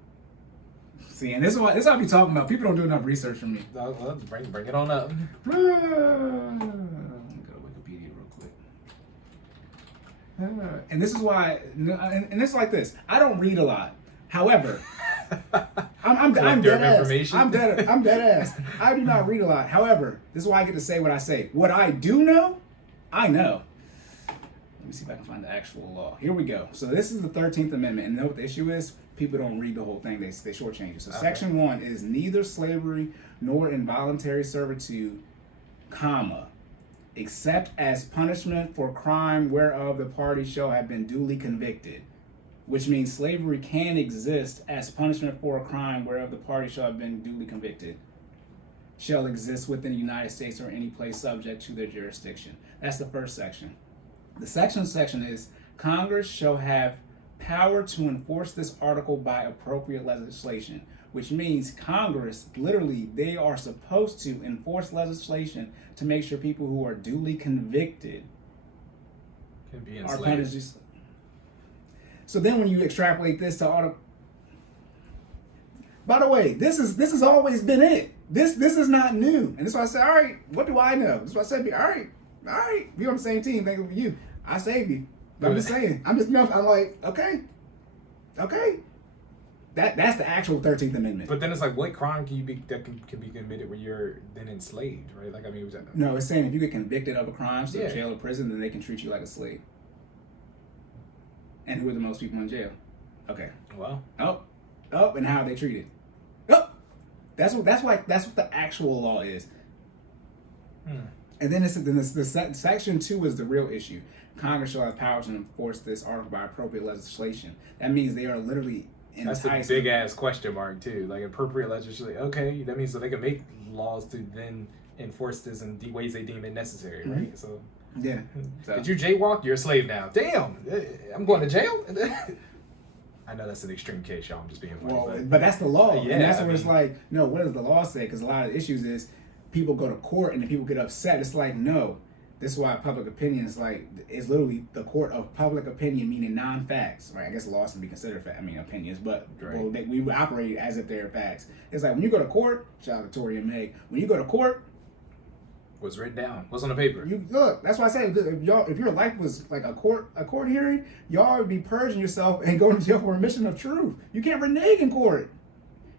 See, and this is what I be talking about. People don't do enough research for me. Well, bring it on up. Let me go to Wikipedia real quick. And this is why, and it's like this. I don't read a lot. However, I'm dead ass. I'm dead ass. I do not read a lot. However, this is why I get to say what I say. What I do know, I know. Let me see if I can find the actual law. Here we go. So this is the 13th Amendment. And you know what the issue is? People don't read the whole thing. They shortchange it. So Section 1 is neither slavery nor involuntary servitude, except as punishment for crime whereof the party shall have been duly convicted. Which means slavery can exist as punishment for a crime whereof the party shall have been duly convicted, shall exist within the United States or any place subject to their jurisdiction. That's the first section. The second section is Congress shall have power to enforce this article by appropriate legislation, which means Congress, literally, they are supposed to enforce legislation to make sure people who are duly convicted can be are punished. So then when you extrapolate this to auto, by the way, this has always been it. This is not new. And that's why I said, all right, what do I know? That's why I said, all right, we on the same team. Thank you for you. I saved you. But I'm just saying. I'm like, okay. That's the actual 13th Amendment. But then it's like, what crime can be committed when you're then enslaved, right? Like, was that? No, it's saying if you get convicted of a crime, so jail or prison, then they can treat you like a slave. And who are the most people in jail? Okay. Well. Oh, and how are they treated? Oh, that's what the actual law is. And then section 2 is the real issue. Congress shall have power to enforce this article by appropriate legislation. That means they are literally That's a big ass question mark too. Like appropriate legislation. Okay, that means so they can make laws to then enforce this in the ways they deem it necessary, right? So yeah. So. Did you jaywalk? You're a slave now. Damn, I'm going to jail. I know that's an extreme case, y'all. I'm just being funny. Well, but that's the law. Yeah, And that's what it's like, no, what does the law say? Because a lot of the issues is people go to court and then people get upset. It's like, no. This is why public opinion is like, it's literally the court of public opinion, meaning non-facts, right? I guess laws can be considered, opinions, but well, we operate as if they're facts. It's like when you go to court, shout out to Tory and Meg, when you go to court, what's written down? What's on the paper? You look. That's why I say if your life was like a court hearing, y'all would be purging yourself and going to jail for omission of truth. You can't renege in court.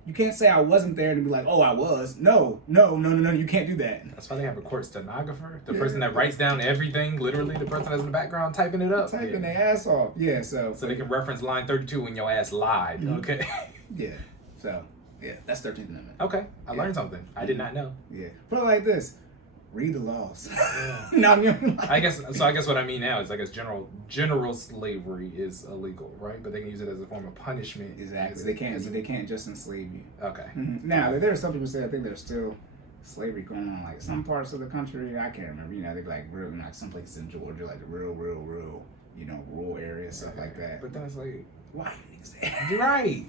You can't say I wasn't there and be like, oh, I was. No. You can't do that. That's why they have a court stenographer, the person that writes down everything. Literally, the person that's in the background typing it up, typing their ass off. Yeah. So they can reference line 32 when your ass lied. Okay. Yeah. So yeah, that's 13th Amendment. Okay, I learned something. I did not know. Yeah. Put it like this. Read the laws. Yeah. No, I mean, like, I guess what I mean now is I guess general slavery is illegal, right? But they can use it as a form of punishment. Exactly. They can't just enslave you. Okay. Now there are some people say I think there's still slavery going on, like some parts of the country. I can't remember. You know, they like real, like some places in Georgia, like the real, rural areas, stuff like that. But then it's like, why do you say that? You're right.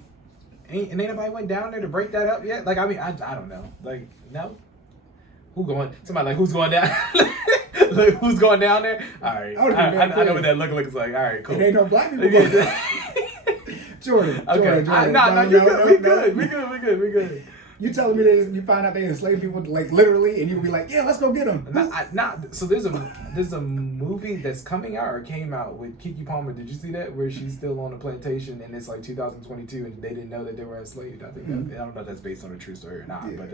Ain't nobody went down there to break that up yet? Like, I mean, I don't know. Like, no. Somebody like, who's going down? Like, who's going down there? All right. I know what that looks like. All right, cool. It ain't no black people. Jordan. Okay. Jordan. No, you're good. We good. You telling me that you find out they enslaved people like literally, and you'll be like, yeah, let's go get them. So there's a movie that's coming out or came out with Keke Palmer. Did you see that? Where she's still on the plantation and it's like 2022 and they didn't know that they were enslaved. I think I don't know if that's based on a true story or not, but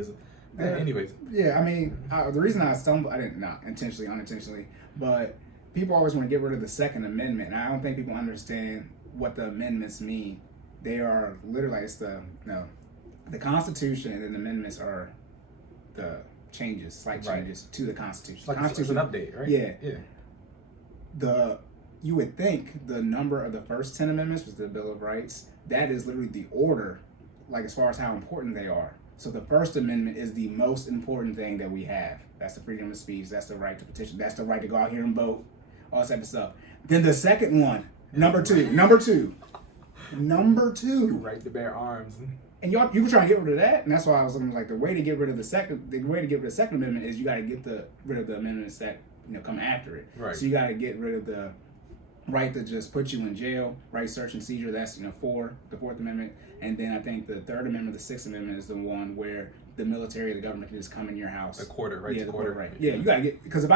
anyways. Yeah, I mean, the reason I stumbled, I didn't, not intentionally, unintentionally, but people always want to get rid of the Second Amendment. And I don't think people understand what the amendments mean. They are literally, the Constitution and then the amendments are the changes, slight changes to the Constitution. Like Constitution, an update, right? Yeah. You would think the number of the first 10 amendments was the Bill of Rights. That is literally the order, like as far as how important they are. So the First Amendment is the most important thing that we have. That's the freedom of speech. That's the right to petition. That's the right to go out here and vote. All that type of stuff. Then the second one, number two. Right to bear arms. And you were trying to get rid of that, and that's why I was like, the way to get rid of the Second Amendment is you got to get rid of the amendments that come after it. Right. So you got to get rid of the right to just put you in jail, right, search and seizure. That's the Fourth Amendment, and then I think the Third Amendment, the Sixth Amendment, is the one where the military, the government can just come in your house. The quarter, right? Yeah, the quarter, right. Yeah, you gotta get because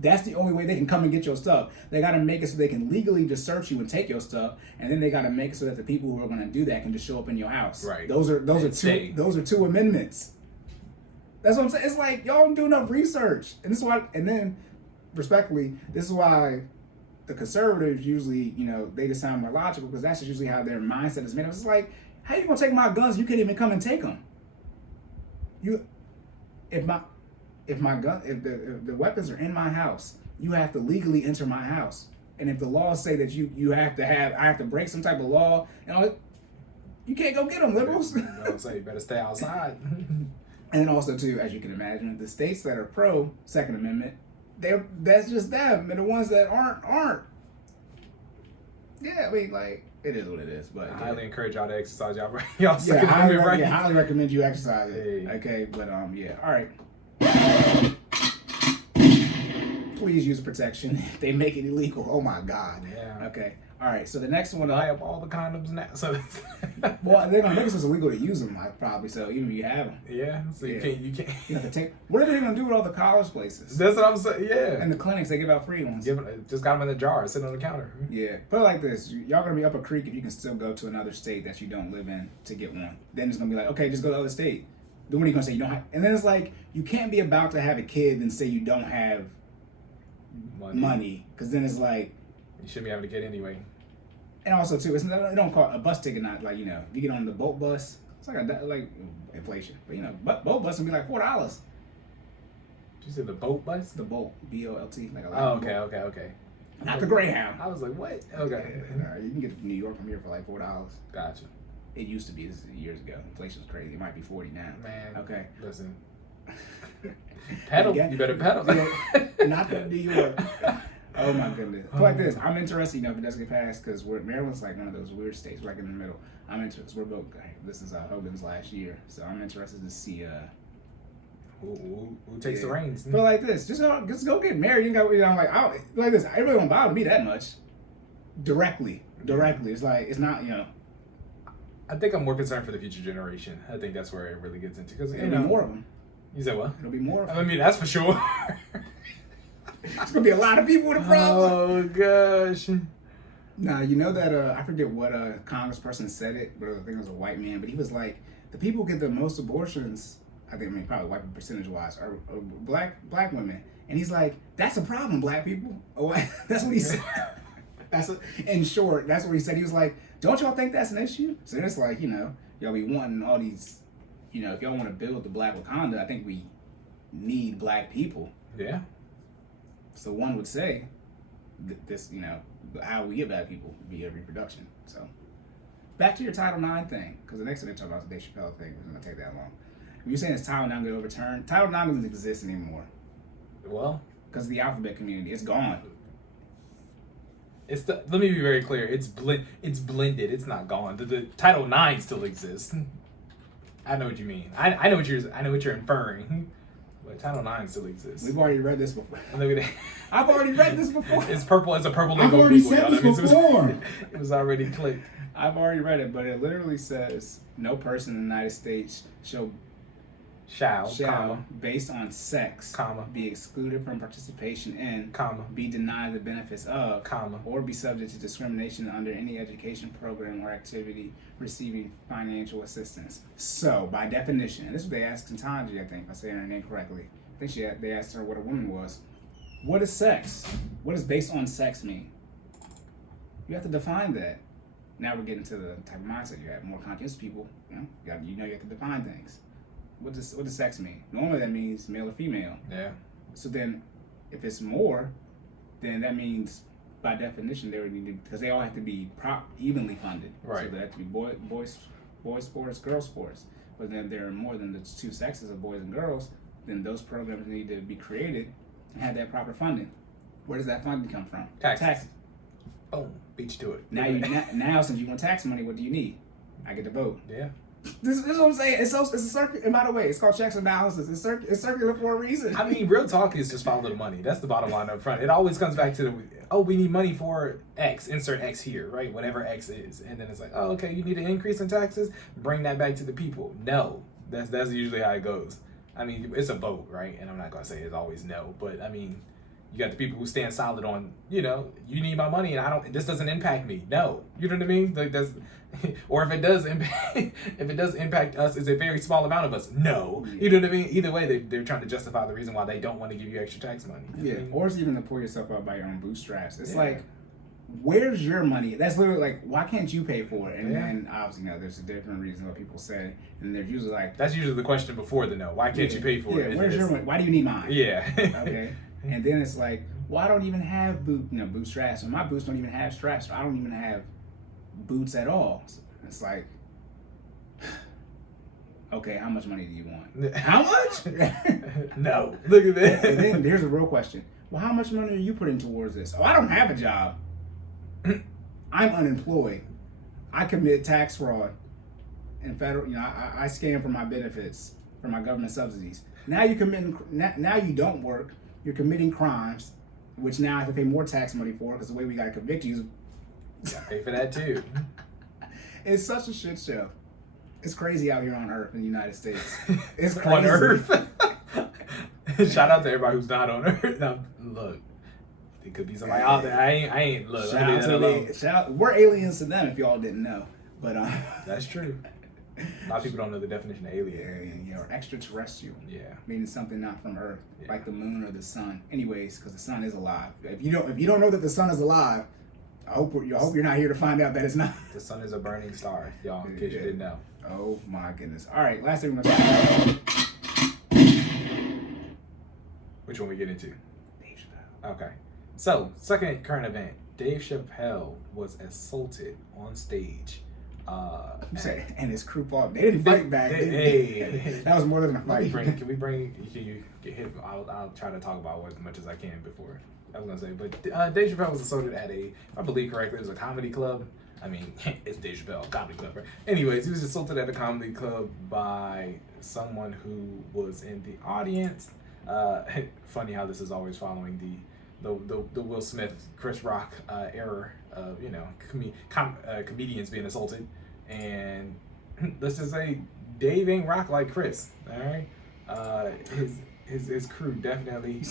that's the only way they can come and get your stuff. They got to make it so they can legally just search you and take your stuff, and then they got to make it so that the people who are going to do that can just show up in your house. Right. Those are two amendments. That's what I'm saying. It's like y'all don't do enough research, and this is why. And then, respectfully, this is why the conservatives usually, they just sound more logical because that's just usually how their mindset is made. It's like, how you gonna take my guns? You can't even come and take them. If the weapons are in my house, you have to legally enter my house. And if the laws say that I have to break some type of law, you can't go get them, liberals. So you better stay outside. And also too, as you can imagine, the states that are pro Second Amendment, that's just them, and the ones that aren't. Yeah, I mean, like, it is what it is. But I highly encourage y'all to exercise y'all Second Amendment rights. I highly recommend you exercise it. Hey. Okay, but yeah, all right. Please use protection if they make it illegal. Oh my God. Yeah. Okay. All right. So the next one. I have all the condoms now. So. Well, they're gonna make it illegal to use them, probably. So even if you have them. Yeah. So you can't. You have to take. What are they gonna do with all the college places? That's what I'm saying. Yeah. And the clinics, they give out free ones. Just got them in the jar, sitting on the counter. Yeah. Put it like this: y'all gonna be up a creek if you can still go to another state that you don't live in to get one. Then it's gonna be like, okay, just go to the other state. Then what are you gonna say? You don't have. And then it's like you can't be about to have a kid and say you don't have money, because then it's like you shouldn't be having a kid anyway. And also too, it's not, they don't call it a bus ticket. Not like, you know, if you get on the boat bus, it's like inflation. But you know, boat bus would be like $4. Did you say the boat bus? The bolt, BOLT, like a Oh, boat. okay. Not the Greyhound. I was like, what? Okay. Yeah, you can get to New York from here for like $4. Gotcha. It used to be, this is years ago. Inflation's crazy. It might be 40 now. Man. Okay. Listen. Pedal. Again, You better pedal. not from New York. Oh my goodness. But like this, I'm interested, you know, if it doesn't get passed, because Maryland's like one of those weird states, like in the middle. I'm interested. We're both, this is Hogan's last year, so I'm interested to see Who takes the reins? But like this, just go get married. You got, you know, like, like this. It really don't bother me that much. Directly. It's like, it's not, you know. I think I'm more concerned for the future generation. I think that's where it really gets into, because It'll be more of them. You said what? It'll be more of them. I mean, that's for sure. It's gonna be a lot of people with a problem. Oh gosh. Nah, you know that I forget what congressperson said it, but I think it was a white man. But he was like, the people get the most abortions. I think, probably white percentage wise, are black women. And he's like, that's a problem, black people. Oh, that's what he said. In short, that's what he said. He was like, don't y'all think that's an issue? So it's like, you know, y'all be wanting all these, you know, if y'all want to build the Black Wakanda, I think we need black people. Yeah. So one would say this, you know, how we get black people via reproduction. So back to your Title IX thing, because the next thing they talk about is the Dave Chappelle thing. It's going to take that long. If you're saying it's Title IX get overturned, Title IX doesn't exist anymore. Well, because the alphabet community, it's gone. Let me be very clear. It's blended. It's not gone. The Title IX still exists. I know what you mean. I know what you're inferring. But Title IX still exists. We've already read this before. Look at it. I've already read this before. It's purple. It's a purple I've logo. already said this before. It was already clicked. I've already read it, but it literally says no person in the United States shall, based on sex, be excluded from participation in, be denied the benefits of, or be subject to discrimination under any education program or activity receiving financial assistance. So, by definition, and this is what they asked Ketanji, I think, if I say her name correctly. I think they asked her what a woman was. What is sex? What does based on sex mean? You have to define that. Now we're getting to the type of mindset you have. More conscious people, you have to define things. What does sex mean? Normally that means male or female. Yeah. So then, if it's more, then that means by definition they would need to, because they all have to be evenly funded. Right. So they have to be boys sports, girls sports. But then if there are more than the two sexes of boys and girls, then those programs need to be created and have that proper funding. Where does that funding come from? Taxes. Boom. Beat you to it. Now since you want tax money, what do you need? I get to vote. Yeah. This is what I'm saying. It's a circuit. And by the way, it's called checks and balances. It's circular for a reason. I mean, real talk is just follow the money. That's the bottom line up front. It always comes back to we need money for X. Insert X here, right? Whatever X is, and then it's like, oh, okay, you need an increase in taxes. Bring that back to the people. No, that's usually how it goes. I mean, it's a vote, right? And I'm not gonna say it's always no, but I mean, you got the people who stand solid on, you need my money, and this doesn't impact me. No, you know what I mean? Like or if it does impact us, is a very small amount of us. No, you know what I mean? Either way, they're trying to justify the reason why they don't want to give you extra tax money. Yeah, or it's even to pull yourself up by your own bootstraps. It's like, where's your money? That's literally like, why can't you pay for it? And then obviously, there's a different reason what people say, and there's usually like, that's usually the question before the no. Why can't you pay for it? Yeah, where's your money? Why do you need mine? Yeah. Okay. And then it's like, well, I don't even have bootstraps, or my boots don't even have straps, so I don't even have boots at all. So it's like, okay, how much money do you want? How much? No. Look at that. And then here's a real question. Well, how much money are you putting towards this? Oh, I don't have a job. I'm unemployed. I commit tax fraud and federal. I scam for my benefits, for my government subsidies. Now now you don't work. You're committing crimes, which now I have to pay more tax money for, because the way we got to convict you is pay for that too. It's such a shit show. It's crazy out here on Earth in the United States. It's crazy. On Earth. Shout out to everybody who's not on Earth. Now, look, there could be somebody out there. I ain't look. We're aliens to them, if y'all didn't know. But that's true. A lot of people don't know the definition of alien. Or extraterrestrial. Yeah. Meaning something not from Earth, like the moon or the sun. Anyways, because the sun is alive. If you don't know that the sun is alive, I hope you're not here to find out that it's not. The sun is a burning star, y'all, in case you didn't know. Oh my goodness. All right, last thing we're going to talk about. Which one we get into? Dave Chappelle. Okay. So, second current event. Dave Chappelle was assaulted on stage. And his crew fought. They didn't fight back. That was more than a fight. Can you get hit? I'll try to talk about as much as I can before. I was gonna say, but Dave Chappelle was assaulted at if I believe correctly, it was a comedy club. I mean, it's Dave Chappelle, comedy club, right? Anyways, he was assaulted at a comedy club by someone who was in the audience. Funny how this is always following the Will Smith, Chris Rock era of comedians being assaulted, and let's just say Dave ain't rock like Chris. All right, his crew definitely.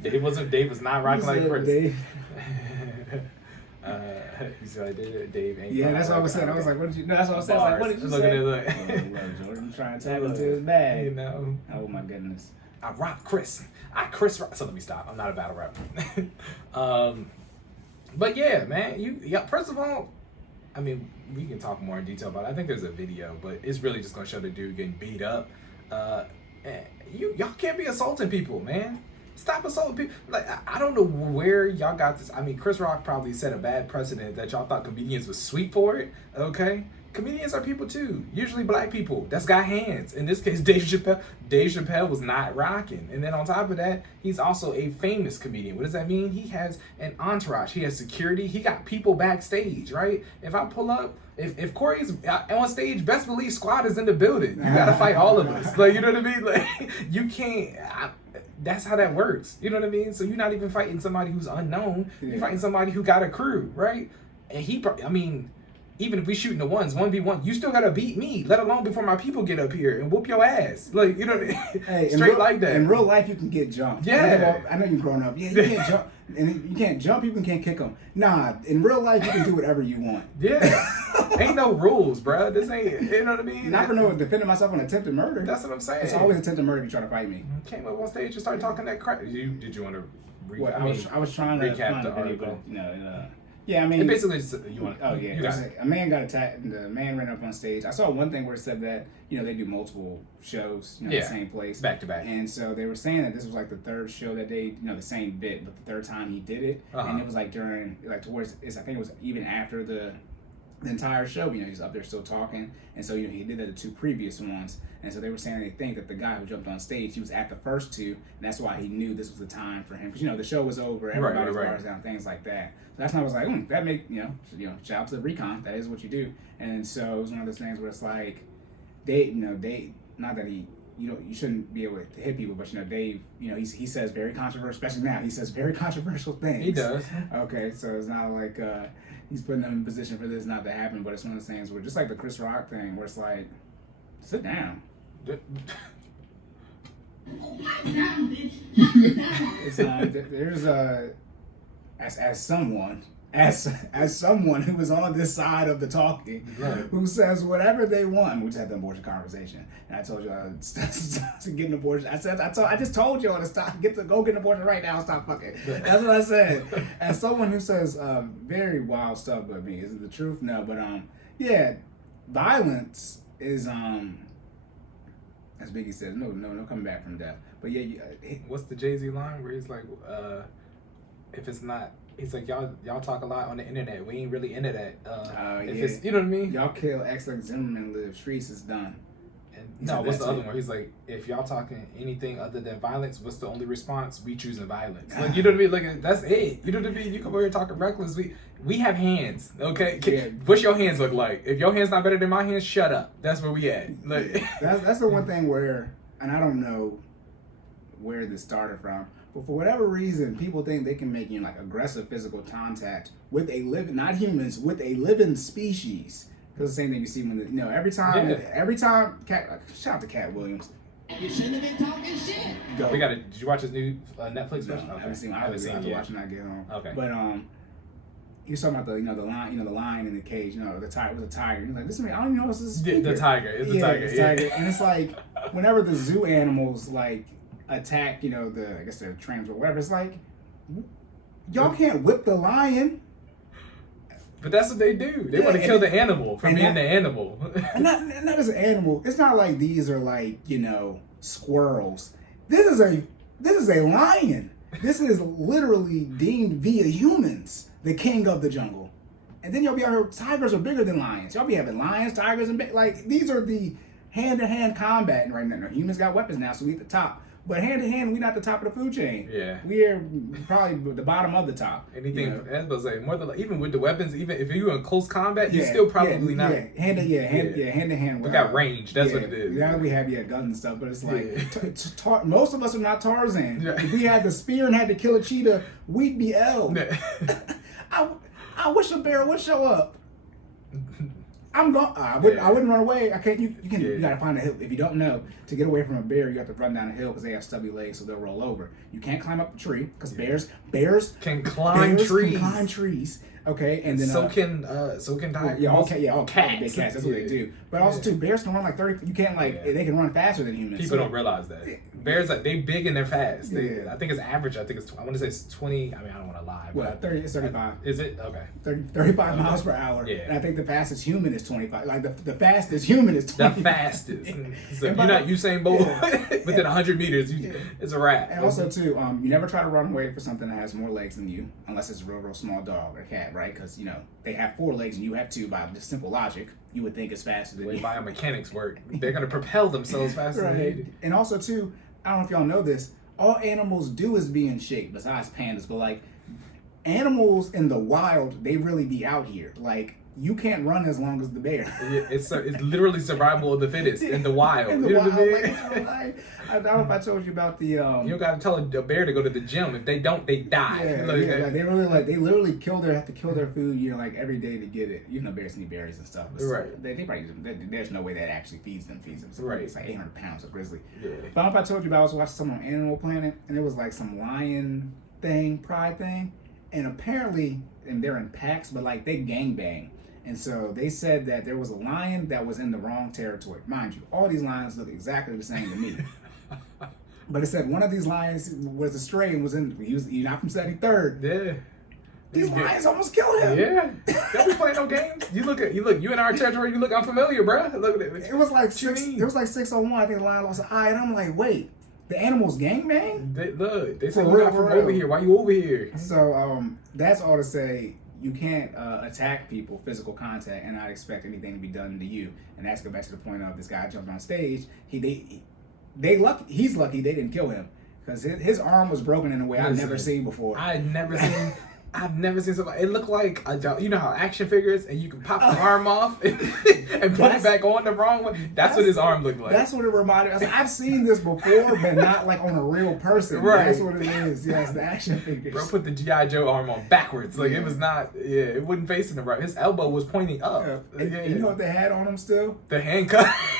Dave was not rocking like Chris. Dave. He's like, Dave ain't. Yeah, that's what I was saying. I was like, what did you? No, that's what I was saying. I was like, what did you say? Look. Jordan trying to tap into his bag. You know. Oh my goodness. I rock Chris. Chris Rock. So let me stop. I'm not a battle rapper. But yeah, man. First of all, I mean, we can talk more in detail about it. I think there's a video, but it's really just gonna show the dude getting beat up. Y'all can't be assaulting people, man. Stop assaulting people. Like, I don't know where y'all got this. I mean, Chris Rock probably set a bad precedent that y'all thought comedians was sweet for it. Okay? Comedians are people too. Usually black people that's got hands. In this case, Dave Chappelle was not rocking. And then on top of that, he's also a famous comedian. What does that mean? He has an entourage. He has security. He got people backstage, right? If I pull up, if Cory's on stage, best believe squad is in the building. You gotta fight all of us. Like, you know what I mean? Like, you can't. That's how that works. You know what I mean? So you're not even fighting somebody who's unknown. You're fighting somebody who got a crew, right? And even if we shooting the 1v1, you still gotta beat me, let alone before my people get up here and whoop your ass. Like, you know what I mean? Hey, straight like that. In real life, you can get jumped. Yeah. I know you've grown up. Yeah, you can't jump. And you can't jump, you can't kick them. Nah, in real life, you can do whatever you want. Yeah. Ain't no rules, bro. This ain't, you know what I mean? Not for no defending myself on attempted murder. That's what I'm saying. It's always attempted murder if you try to fight me. Came up on stage and started talking that crap. Did you want to I was trying to recap find the video, article. but, yeah, I mean, it basically just, you want. Oh yeah, a man got attacked. And the man ran up on stage. I saw one thing where it said that they do multiple shows, in the same place, back to back. And so they were saying that this was like the third show that they, the same bit, but the third time he did it, and it was like during, like towards, I think it was even after the entire show. He's up there still talking, and so he did that the two previous ones. And so they were saying they think that the guy who jumped on stage, he was at the first two, and that's why he knew this was the time for him. Because, the show was over, everybody's bars down, things like that. So that's when I was like, that make, shout out to the recon, that is what you do. And so it was one of those things where it's like, not that you shouldn't be able to hit people, but Dave, he says very controversial, especially now, he says very controversial things. He does. Okay, so it's not like he's putting them in position for this not to happen, but it's one of those things where, just like the Chris Rock thing, where it's like, sit down. It's there's as someone who is on this side of the talking, who says whatever they want. We just had the abortion conversation, and I told you to get an abortion. I just told y'all to stop, go get an abortion right now and stop fucking. That's what I said. As someone who says very wild stuff, but me, is it the truth? No, but yeah, violence is as Biggie says, no coming back from death. But yeah, what's the Jay-Z line where he's like, if it's not, he's like, y'all talk a lot on the internet. We ain't really into that. If it's, you know what I mean? Y'all kill X like Zimmerman live. Streets is done. And what's the other one? He's like, if y'all talking anything other than violence, what's the only response? We choosing violence. Like, you know what I mean? Like, that's it. You know what I mean? You come over here talking reckless. We have hands, okay? What's your hands look like? If your hands not better than my hands, shut up. That's where we at. Like, that's the one thing where, and I don't know where this started from, but for whatever reason, people think they can make like aggressive physical contact with a living, not humans, with a living species. Because the same thing you see when every time shout out to Cat Williams. You shouldn't have been talking shit. Did you watch his new Netflix special? No, I haven't seen. I haven't seen. I have to watch when I get home. Okay. But he was talking about the lion in the cage. The tiger was a tiger. He's like, listen to me. I don't even know if this is a speaker. The tiger. It's a tiger. It's tiger. And it's like whenever the zoo animals like attack, the trans or whatever. It's like, Y'all can't whip the lion. But that's what they do. They want to kill the animal for being the animal. And not as an animal. It's not like these are like, squirrels. This is a lion. This is literally deemed via humans the king of the jungle. And then y'all be out here, tigers are bigger than lions. Y'all be having lions, tigers, and like these are the hand-to-hand combat right now. Humans got weapons now, so we at the top. But hand-to-hand, we not the top of the food chain. Yeah. We're probably the bottom of the top. Anything, I was about to say, more than even with the weapons, even if you're in close combat, you're still probably not. Hand-to-hand. We got range. That's what it is. Now we have guns and stuff, but it's like most of us are not Tarzan. Yeah. If we had the spear and had to kill a cheetah, we'd be elves. I wish a bear would show up. I wouldn't run away. I can't. You gotta find a hill. If you don't know, to get away from a bear, you have to run down a hill because they have stubby legs, so they'll roll over. You can't climb up a tree because bears can climb trees. Okay, and then so can tigers. All cats. Big cats. That's what they do. But also too, bears can run like 30. You can't they can run faster than humans. People don't realize that. Bears they big and they're fast. I think it's average. I want to say it's 20. I mean, I don't want to lie. Well, 30. It's 35. Is it okay? 35 miles per hour. Yeah. And I think the fastest human is 25. Like the fastest human is 25. The fastest. So you're not Usain Bolt within 100 meters. It's a wrap. And also too, you never try to run away for something that has more legs than you, unless it's a real small dog or cat, right? Because they have 4 legs and you have 2. By just simple logic, you would think it's faster than you. The way biomechanics work, they're gonna propel themselves faster than you. And also too, I don't know if y'all know this, all animals do is be in shape, besides pandas, but like animals in the wild, they really be out here. Like you can't run as long as the bear. It's literally survival of the fittest in the wild. In the wild, I don't know if I told you about the. You don't gotta tell a bear to go to the gym. If they don't, they die. They literally have to kill their food, like every day to get it. Even though bears need berries and stuff. Right. They probably there's no way that actually feeds them. So right. It's like 800 pounds of grizzly. Yeah. But I don't know if I told you about I was watching something on Animal Planet and it was like some lion pride thing, and apparently, and they're in packs, but like they gangbang. And so they said that there was a lion that was in the wrong territory. Mind you, all these lions look exactly the same to me. But it said one of these lions was a stray and was not from 73rd. Yeah. These lions almost killed him. Yeah. Don't be playing no games. You in our territory, you look unfamiliar, bro. Look at it. It was like 601. I think the lion lost an eye, and I'm like, wait, the animals gangbang? They said you got from over here. Why you over here? So that's all to say. You can't attack people, physical contact, and not expect anything to be done to you. And that's go back to the point of this guy jumped on stage. He's lucky they didn't kill him because his arm was broken in a way I've never seen before. I've never seen somebody. It looked like you know how action figures and you can pop the arm off and put it back on the wrong way. That's what his arm looked like. That's what it reminded me. I've seen this before, but not like on a real person. Right. That's what it is. Yes, the action figures. Bro put the G.I. Joe arm on backwards. Like it was not. Yeah, it wasn't facing the right. His elbow was pointing up. Yeah. And you know what they had on him still? The handcuff.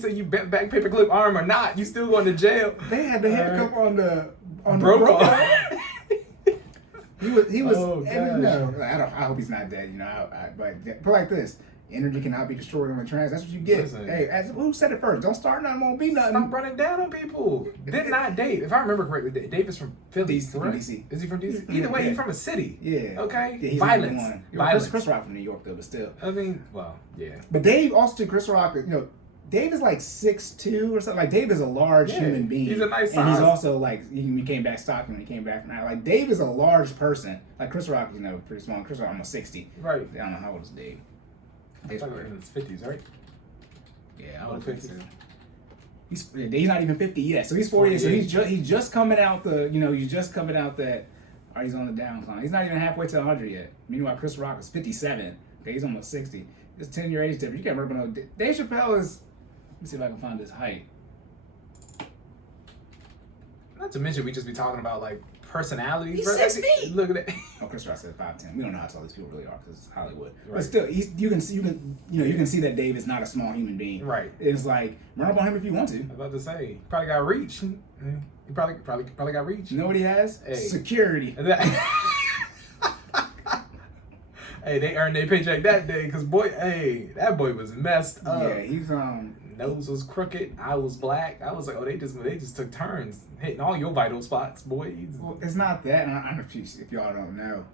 So you back paperclip arm or not, you still going to jail. They had the handcuff on the broke arm. He was. Oh, no, I hope he's not dead. But put like this: energy cannot be destroyed on the trans. That's what you get. Listen. Hey, who said it first? Don't start nothing, won't be nothing. Stop running down on people. Did not Dave. If I remember correctly, Dave is from Philly. From DC. Is he from DC? Either way, he's from a city. Yeah. Okay. Yeah, Violence. Violence. Chris Rock from New York though, but still. I mean, well, yeah. But Dave also, Chris Rock, Dave is like 6'2" or something. Like Dave is a large human being. He's a nice size. And he's also like he came back Stockton when he came back from that. Like Dave is a large person. Like Chris Rock, pretty small. Chris Rock almost 60. Right. I don't know how old is Dave. Dave's probably in his 50s, right? Yeah, I would think so. He's not even 50 yet. So he's 48. So he's just coming out he's just coming out that he's on the downcline. He's not even halfway to 100 yet. Meanwhile, Chris Rock is 57. Okay, he's almost 60. It's 10-year age difference. You can't remember Dave Chappelle is. Let me see if I can find his height. Not to mention, we just be talking about like personalities. He's 6 feet. Look at that. Oh, Chris Rock said 5'10". We don't know how tall these people really are because it's Hollywood. Right. But still, you can see that Dave is not a small human being. Right. It's like run up on him if you want to. I was about to say, probably got reach. He probably got reach. You know what he has? Hey. Security. Hey, they earned their paycheck that day because that boy was messed up. Yeah, he's nose was crooked. I was black. I was like, oh, they just took turns hitting all your vital spots, boy. Well, it's not that. And I don't know if y'all don't know.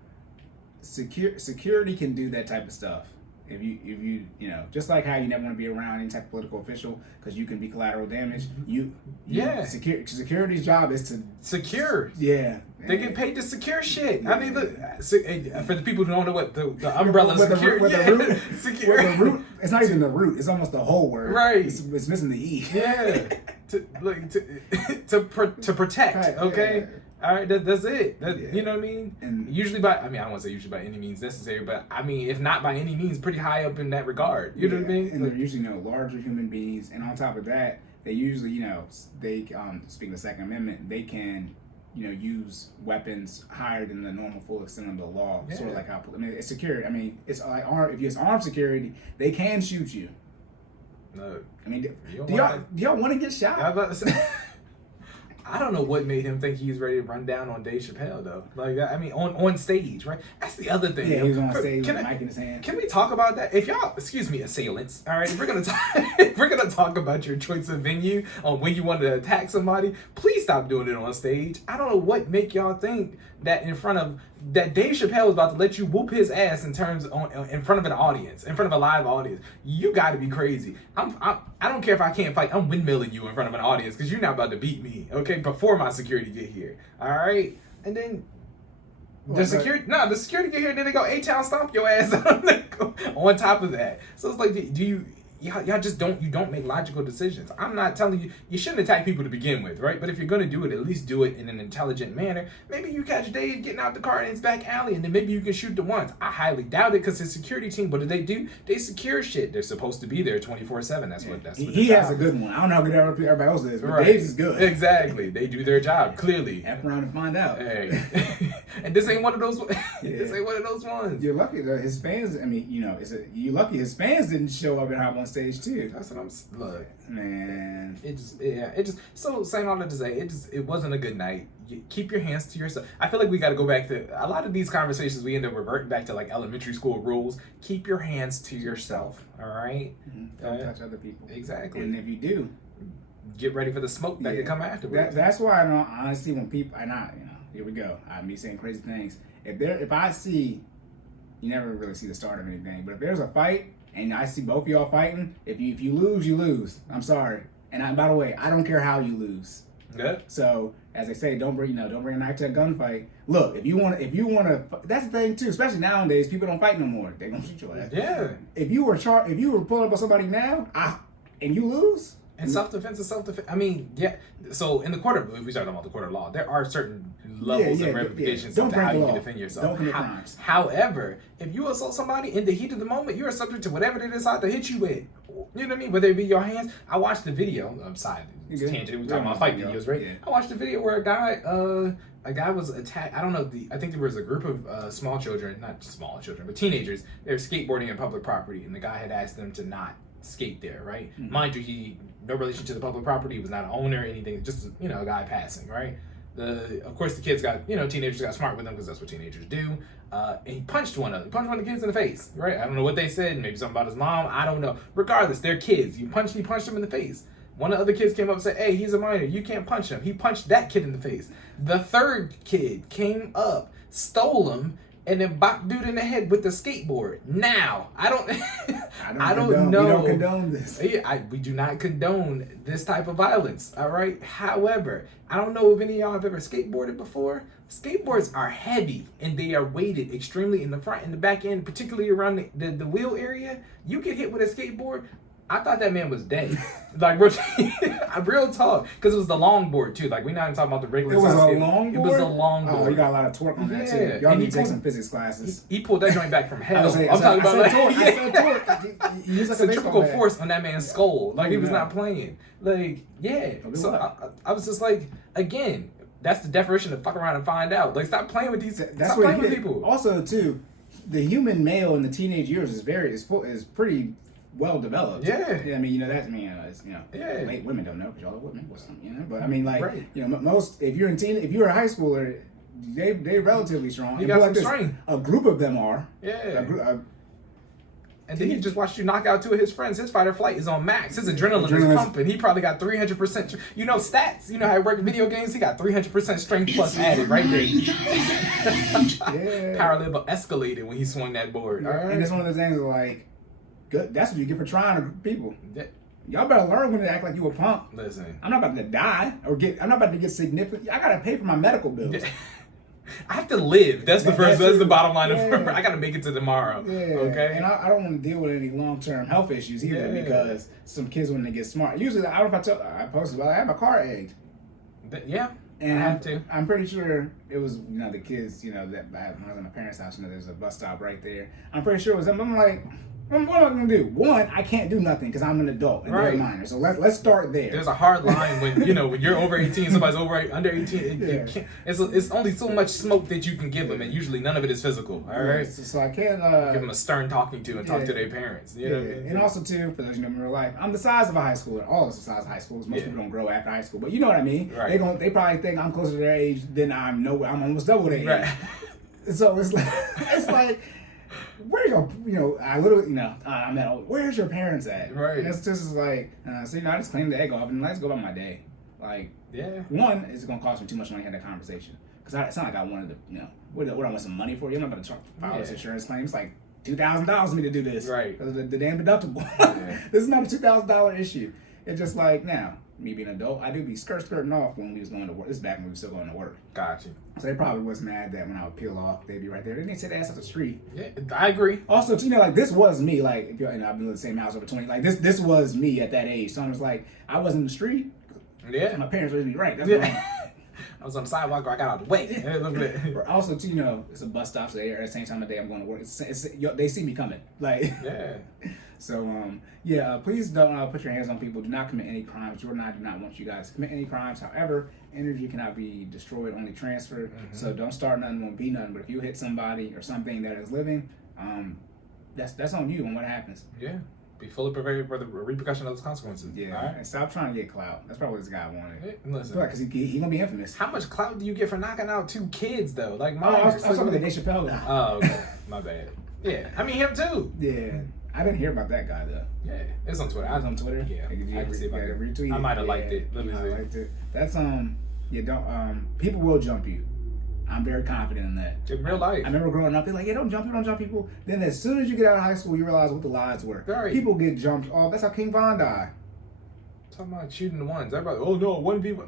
Security can do that type of stuff. If you just like how you never want to be around any type of political official because you can be collateral damage. Security's job is to secure. Yeah, they get paid to secure shit. Yeah. I mean, look, for the people who don't know what the umbrella secure, the root. It's not even the root. It's almost the whole word. Right. It's missing the e. Yeah. to protect. Okay. Yeah. All right, that's it. You know what I mean? And usually I don't want to say usually by any means necessary, but I mean, if not by any means, pretty high up in that regard. You know what I mean? And they're usually, larger human beings. And on top of that, they usually, they, speaking of the Second Amendment, they can, use weapons higher than the normal full extent of the law. Yeah. Sort of like how, it's security. I mean, it's like if it's armed security, they can shoot you. No. I mean, do y'all want to get shot? I was about to say. I don't know what made him think he was ready to run down on Dave Chappelle, though. Like, I mean, on stage, right? That's the other thing. Yeah, he was on stage with a mic in his hand. Can we talk about that? If y'all, excuse me, assailants, all right? If we're gonna talk about your choice of venue on when you want to attack somebody, please stop doing it on stage. I don't know what make y'all think that that Dave Chappelle is about to let you whoop his ass in front of an audience, in front of a live audience. You got to be crazy. I don't care if I can't fight. I'm windmilling you in front of an audience because you're not about to beat me, okay? Before my security get here, all right? And then the security get here, and then they go A-Town stomp your ass on top of that. So it's like, y'all just don't make logical decisions. I'm not telling you shouldn't attack people to begin with, right? But if you're gonna do it, at least do it in an intelligent manner. Maybe you catch Dave getting out the car in his back alley, and then maybe you can shoot the ones. I highly doubt it because his security team. What do? They secure shit. They're supposed to be there 24/7. That's what. He has a good one. I don't know how good everybody else is, but right. Dave's is good. Exactly. They do their job clearly. F around and find out. Hey. And this ain't one of those. This ain't one of those ones. You're lucky though. His fans. I mean, you're lucky his fans didn't show up and hop on stage too. That's what I'm. Look, man. It just. So saying all that to say, it wasn't a good night. Keep your hands to yourself. I feel like we got to go back to a lot of these conversations. We end up reverting back to like elementary school rules. Keep your hands to yourself. All right. Mm-hmm. Don't touch other people. Exactly. And if you do, get ready for the smoke that could come afterwards. That's why I know honestly when people here we go. Me saying crazy things. If I see, you never really see the start of anything, but if there's a fight and I see both of y'all fighting, if you lose, you lose. I'm sorry. And by the way, I don't care how you lose. Good. So as they say, don't bring a knife to a gunfight. Look, if you want to, that's the thing too. Especially nowadays, people don't fight no more. They're gonna shoot your ass. Yeah. If you were pulling up on somebody now, and you lose. And self-defense is self-defense. I mean, yeah. So in the if we start talking about the court of law, there are certain levels of ramifications to how you can defend yourself. Don't commit crimes. However, if you assault somebody in the heat of the moment, you are subject to whatever they decide to hit you with. You know what I mean? Whether it be your hands. I watched the video. I'm sorry, tangent. We talking about fight videos, right? Yeah. I watched the video where a guy was attacked. I don't know. I think there was a group of small children, not small children, but teenagers. They were skateboarding in public property, and the guy had asked them to not skate there, right? Mm-hmm. Mind you, he no relation to the public property. He was not an owner or anything. Just a guy passing, right? Of course, the kids got teenagers got smart with them because that's what teenagers do. And he punched one of the kids in the face, right? I don't know what they said. Maybe something about his mom. I don't know. Regardless, they're kids. He punched him in the face. One of the other kids came up and said, "Hey, he's a minor. You can't punch him." He punched that kid in the face. The third kid came up, stole him, and then bopped dude in the head with the skateboard. Now, I don't know. We don't condone this. We do not condone this type of violence, all right? However, I don't know if any of y'all have ever skateboarded before. Skateboards are heavy, and they are weighted extremely in the front and the back end, particularly around the wheel area. You get hit with a skateboard, I thought that man was dead. Like, real talk. Because it was the longboard, too. Like, we're not even talking about the regular size. It was a longboard? It was a longboard. Oh, you got a lot of torque on that, too. Y'all need to take some physics classes. He pulled that joint back from hell. I said torque. He used centrifugal force on that man's skull. Like, he was not playing. Like, yeah. So I was just like, again, that's the definition of fuck around and find out. Like, stop playing with these. Stop playing with people. Also, too, the human male in the teenage years is pretty well developed. Yeah. I mean, women don't know because y'all are women or something, But I mean, like, right. Most if you're a high schooler, they relatively strong. You got some strength. A group of them are. Yeah. And then he just watched you knock out 2 of his friends. His fight or flight is on max. His adrenaline is pumping. He probably got 300%. You know stats. You know how I work in video games? He got 300% strength plus added right there. Yeah. Power level escalated when he swung that board. Yeah. All right? And it's one of those things like, good. That's what you get for trying to people. Yeah. Y'all better learn when to act like you a punk. Listen. I'm not about to die I'm not about to get significant. I gotta pay for my medical bills. Yeah. I have to live. That's the bottom line. Yeah. I gotta make it to tomorrow. Yeah. Okay. And I don't want to deal with any long-term health issues either because some kids when they get smart. Usually, I don't know if I posted, but I have a car egged. Yeah. And I have to. I'm pretty sure it was, the kids, that when I was at my parents' house, there's a bus stop right there. I'm pretty sure it was them. I'm like, what am I going to do? One, I can't do nothing because I'm an adult and they're a minor. So let's start there. There's a hard line when, when you're over 18, somebody's under 18. You can't, it's only so much smoke that you can give them, and usually none of it is physical. All right? So I can't give them a stern talking to and talk to their parents. You know what I mean? And also, too, for those who know me in real life, I'm the size of a high schooler. All of the size of high schools. Most people don't grow after high school. But you know what I mean? Right. They probably think I'm closer to their age than I'm almost double their age. Right. So it's like, where I literally, I'm at, where's your parents at? Right. And it's just like, I just cleaned the egg off and let's go about my day. Like, one, it's going to cost me too much money to have that conversation. Because it's not like I wanted to, what I want some money for? I'm not going to file this insurance claim. It's like $2,000 for me to do this. Right. Because the damn deductible. This is not a $2,000 issue. It's just like, now, me being an adult, I do be skirting off when we was going to work. This is back when we were still going to work. Gotcha. So they probably was mad that when I would peel off, they'd be right there. They didn't sit their ass up the street. Yeah, I agree. Also, like this was me. Like, if I've been in the same house over 20. Like this was me at that age. So I was like, I was in the street. Yeah. My parents raised me right. That's what I was on the sidewalk, or I got out of the way. Also, too, it's a bus stop, so at the same time of day I'm going to work. They see me coming. Like, So, please don't put your hands on people. Do not commit any crimes. Jordan and I do not want you guys to commit any crimes. However, energy cannot be destroyed, only transferred. Mm-hmm. So don't start nothing, won't be nothing. But if you hit somebody or something that is living, that's on you and what happens. Yeah. Be fully prepared for the repercussion of those consequences. Yeah. All right. And stop trying to get clout. That's probably what this guy wanted. Listen. Because he's going to be infamous. How much clout do you get for knocking out 2 kids, though? Like, I was talking about the Dave Chappelle guy. Oh, okay. My bad. Yeah. I mean, him, too. Yeah. I didn't hear about that guy, though. Yeah. It's on Twitter. I was on Twitter? Yeah. I can see if I can retweet it. I might have liked it. Let me see. I liked it. That's, people will jump you. I'm very confident in that. In real life. I remember growing up, they're like, don't jump people. Then as soon as you get out of high school, you realize what the lies were. Right. People get jumped off. That's how King Von died. Talking about shooting the ones. Everybody, oh no, one people.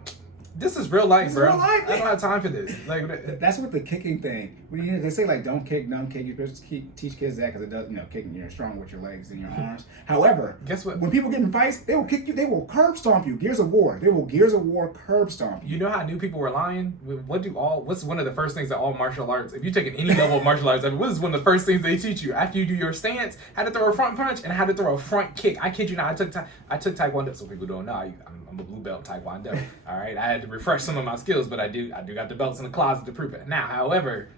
This is real life, bro. I don't have time for this. Like that's what the kicking thing. When they say like don't kick. You're supposed to teach kids that because it does. Kicking, you're strong with your legs and your arms. However, guess what? When people get in fights, they will kick you. They will curb stomp you. Gears of War. They will Gears of War curb stomp you. You know how I knew people were lying? What's one of the first things that all martial arts? If you're taking any level of martial arts, what is one of the first things they teach you after you do your stance? How to throw a front punch and how to throw a front kick. I kid you not. I took Taekwondo. So people don't know. I'm a blue belt Taekwondo. All right, I had to refresh some of my skills, but I do got the belts in the closet to prove it. Now, however,